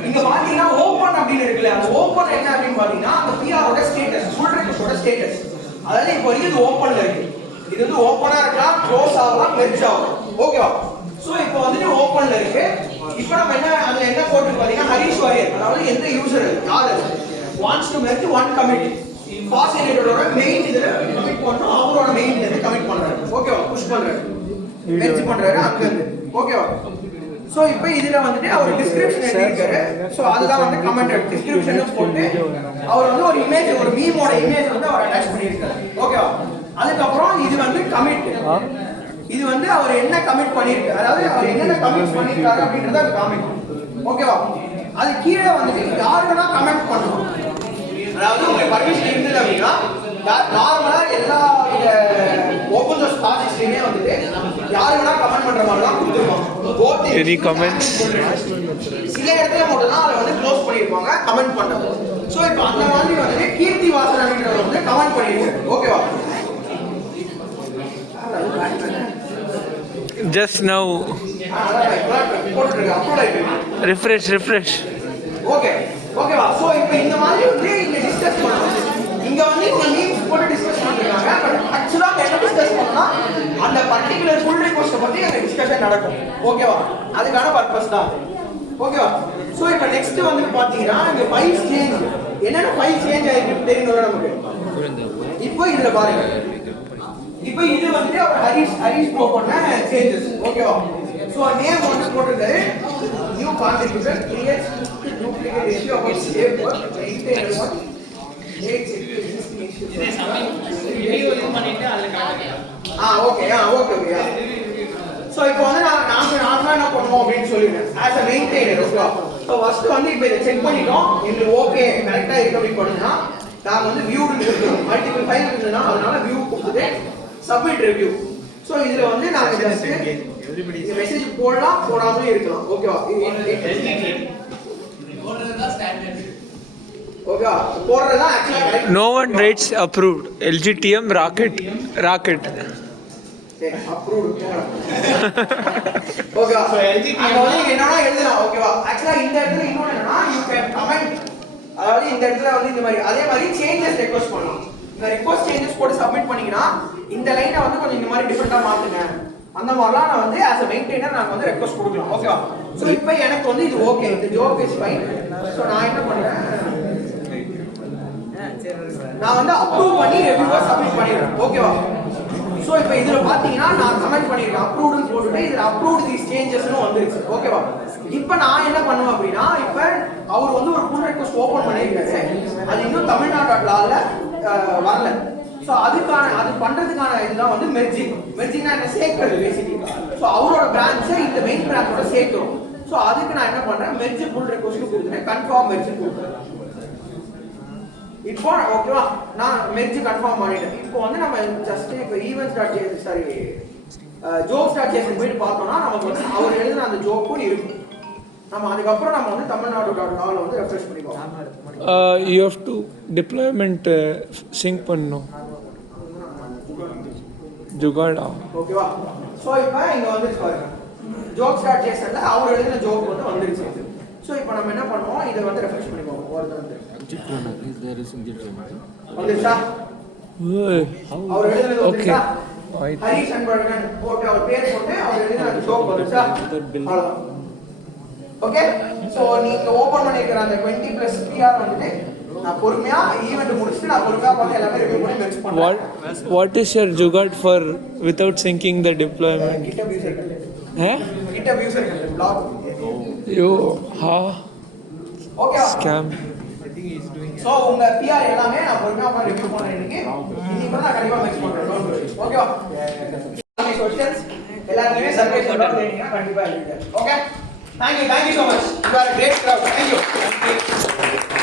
இங்க பாத்தீங்கன்னா ஓபன் அப்படின்னு இருக்குல்ல, அந்த ஓபன் என்ன அப்படின்னு பாத்தீங்கன்னா அந்த பிஆரோட ஸ்டேட்டஸ், புல் ரெக்வெஸ்டோட ஸ்டேட்டஸ். அதாவது இப்போ இது ஓபன்ல இருக்கு, இது வந்து ஓபனா இருக்கலாம், க்ளோஸ் ஆகலாம், மெர்ஜ் ஆகலாம். ஓகேவா? சோ இப்போ வந்துட்டு ஓபன்ல இருக்கு. இப்போ நம்ம என்ன அதுல என்ன போட்டு பாத்தீங்கன்னா ஹரிஷ் வாரியர், அதாவது எந்த யூசர் யாரு wants to merge one commit பாசிலேட்டரோட மெயின் இதுல கமிட் பண்றோம், அவரோட மெயின் இதுல கமிட் பண்றாரு. ஓகேவா? புஷ் பண்றாரு, மெர்ஜ் பண்றாரு அங்க இருந்து. ஓகேவா? சோ இப்போ இதுல வந்துட்டு அவர் டிஸ்கிரிப்ஷன் எழுதிருக்காரு. சோ அதுதான் வந்து கமெண்ட் டிஸ்கிரிப்ஷன்ல போட்டு அவர் வந்து ஒரு இமேஜ், ஒரு மீமோட இமேஜ் வந்து அவர் அட்டாச் பண்ணிருக்காரு. ஓகேவா? அதுக்கப்புறம் இது வந்து கமிட், இது வந்து அவர் என்ன கமிட் பண்ணிருக்காரு, அதாவது அவர் என்னென்ன கமிட் பண்ணிருக்காரு அப்படின்றத அது காமிக்கும். ஓகேவா? அது கீழே வந்துட்டு யார் வேணா கமெண்ட் பண்ணணும். அதாவது உங்களுக்கு பர்மிஷன் இருந்தது அப்படின்னா நார்மலா எல்லா ஓப்பன் சோர்ஸ் ப்ராஜெக்ட்ஸ்லயுமே வந்துட்டு யார் வேணா கமெண்ட் பண்ற மாதிரி தான் கொடுத்துருப்பாங்க. Any comments? சில இடத்துல மட்டும் தான் அதை வந்து க்ளோஸ் பண்ணியிருப்பாங்க கமெண்ட் பண்றது. ஸோ இப்போ அந்த மாதிரி வந்துட்டு கீர்த்தி வாசன் அப்படின்றவர் வந்து கமெண்ட் பண்ணியிருக்காரு. ஓகேவா? Just now. Refresh. ஓகேவா? ஸோ இப்போ இந்த மாதிரி வந்து இங்க டிஸ்கஸ் பண்ணணும். இங்க வந்து இந்த மீம்ஸ் போட்டு டிஸ்கஸ் பண்ணிருக்காங்க. பட் ஆக்சுவலா என்ன டிஸ்கஸ் பண்ணா அந்த பர்టిక్యులர் ஃபுல் ரிக்வெஸ்ட் பத்தி அந்த டிஸ்கஷன் நடக்கும். ஓகேவா? அதுக்கான பர்பஸ் தான். ஓகேவா? ஸோ இப்போ நெக்ஸ்ட் வந்து பாத்தீங்கன்னா இந்த ஃபைல்ஸ் சேஞ்ச் என்னென்ன ஃபைல் சேஞ்ச் ஆயிருக்கு தெரியும்ல நமக்கு. இப்போ இதுல பாருங்க. இப்போ இது வந்து அவர் ஹரிஷ் ப்ரோ பண்ண சேஞ்சஸ். ஓகேவா? ஸோ நேம் வந்து போட்டுருக்காரு new contributor create duplicate issue about save work maintain work make existing issue. இதே சமயம் வீடியோ இது பண்ணிட்டு அதுல காட்டுங்க. ஓகே. ஸோ இப்போ வந்து நாங்கள் என்ன பண்ணுவோம் அப்படின்னு சொல்லிடுறேன் ஆஸ் அ மெயின்டைனர். ஓகேவா? ஸோ ஃபர்ஸ்ட் வந்து இப்போ இதை செக் பண்ணிட்டோம் எங்களுக்கு ஓகே கரெக்டாக இருக்கு அப்படின்னு பண்ணுன்னா நாங்கள் வந்து வியூன்னு கொடுக்குறோம். மல்டிபிள் ஃபைல் இருந்ததுன்னா அதனால வியூ கொடுத்துட்டு சப்மிட் ரிவ்யூ. ஸோ இதில் வந்து நாங்கள் ஜஸ்ட் மெசேஜ் போடாமலே இருக்கலாம். ஓகேவா? ஓகேவா? போடுறதா ஆக்சுவலாக correct. No one writes approved. LGTM rocket. Approved ஓகேவா? அங்க வந்து என்னன்னா எழுதலாம். ஓகேவா? ஆக்சுவலா இந்த இடத்துல இன்னொன்னு என்னன்னா யூ கேன் கமெண்ட். அதாவது இந்த இடத்துல வந்து இந்த மாதிரி அதே மாதிரி சேஞ்சஸ் ரெக்வெஸ்ட் பண்ணலாம். இந்த ரெக்வெஸ்ட் சேஞ்சஸ் போட்டு சப்மிட் பண்ணீங்கன்னா இந்த லைனை வந்து கொஞ்சம் இந்த மாதிரி டிஃபரெண்டா மாத்துங்க அந்த மாதிரிலாம் நான் வந்து ஆஸ் அ மெயின்டைனர் நான் வந்து ரெக்வெஸ்ட் கொடுக்கலாம். ஓகேவா? ஸோ இப்போ எனக்கு வந்து இது ஓகே, இந்த ஜோக் இஸ் ஃபைன். ஸோ நான் என்ன பண்றேன், நான் வந்து அப்ரூவ் பண்ணி ரிவ்யூவை சப்மிட் பண்ணிடுறேன். ஓகேவா? ஸோ இப்போ இதில் பார்த்தீங்கன்னா நான் கமெண்ட் பண்ணியிருக்கேன் அப்ரூவ்டுன்னு போட்டுட்டு இதில் அப்ரூவ்ட் தீஸ் சேஞ்சஸ்னு வந்துருச்சு. ஓகேவா? இப்போ நான் என்ன பண்ணுவேன் அப்படின்னா இப்போ அவர் வந்து ஒரு புல் ரெக்வெஸ்ட் ஓப்பன் பண்ணியிருக்காரு. அது இன்னும் தமிழ்நாடு லால வரல. ஸோ அது பண்றதுக்கான இதுதான் வந்து மெர்ஜிங்னா என்ன சேர்க்கிறது பேசிக்கலி. ஸோ அவரோட பிரான்ச்சை இந்த மெயின் பிரான்ச்சோட சேர்க்கிறோம். ஸோ அதுக்கு நான் என்ன பண்றேன் மெர்ஜ் புல் ரெக்வெஸ்ட் கொடுத்துட்டேன், கன்ஃபார்ம் மெர்ஜ் கொடுக்குறேன். இப்போ ஓகேவா நான் மெர்ஜ் கன்ஃபார்ம் பண்ணிட்டேன். இப்போ வந்து நம்ம ஜஸ்ட் இப்போ ஜோக்ஸ்.js போயிட்டு பார்த்தோம்னா நமக்கு வந்து அவர் எழுதின அந்த ஜோக்கும் இருக்கும். நம்ம அதுக்கப்புறம் நம்ம வந்து தமிழ்நாடு.லால வந்து ரெஃப்ரெஷ் பண்ணிப்போம். You have to deployment sync பண்ணனும். ஜுகாடா. ஓகேவா? ஸோ இப்போ இங்க வந்து பாருங்க ஜோக்ஸ்.jsல அவர் எழுதின ஜோக் வந்து வந்துருச்சு. ஸோ இப்போ நம்ம என்ன பண்ணுவோம் இதை வந்து ரெஃப்ரெஷ் பண்ணிப்போம். வந்துருச்சா? அவர் எழுதினது வந்துருச்சா? ஹரிஷ் அன்பழகன் போட்டு அவர் பேர் போட்டு அவர் எழுதின ஜோக் வந்துருச்சா? அவ்வளவுதான். ஓகே? ஸோ நீங்க ஓபன் பண்ணிக்கிற அந்த 20+ PR வந்துட்டு நான் பொறுமையா ஈவென்ட் முடிச்சிட்டு நான் பொறுமையா பார்த்து எல்லாமே ரிவ்யூ பண்ணி மெர்ஜ் பண்ணுவேன். What is your jugaad for without syncing the deployment? GitHub user GitHub user blog. Yo, ha. Okay. Scam. So உங்க PR எல்லாமே நான் பொறுமையா பார்த்து ரிவ்யூ பண்ணேன். இன்னைக்கு நான் கண்டிப்பா மெர்ஜ் பண்றேன். ஓகேவா? क्वेश्चंस எல்லாருமே சர்வே பண்ணுங்க கண்டிப்பா எழுதுங்க. Okay? Thank you so much. You are a great crowd. Thank you.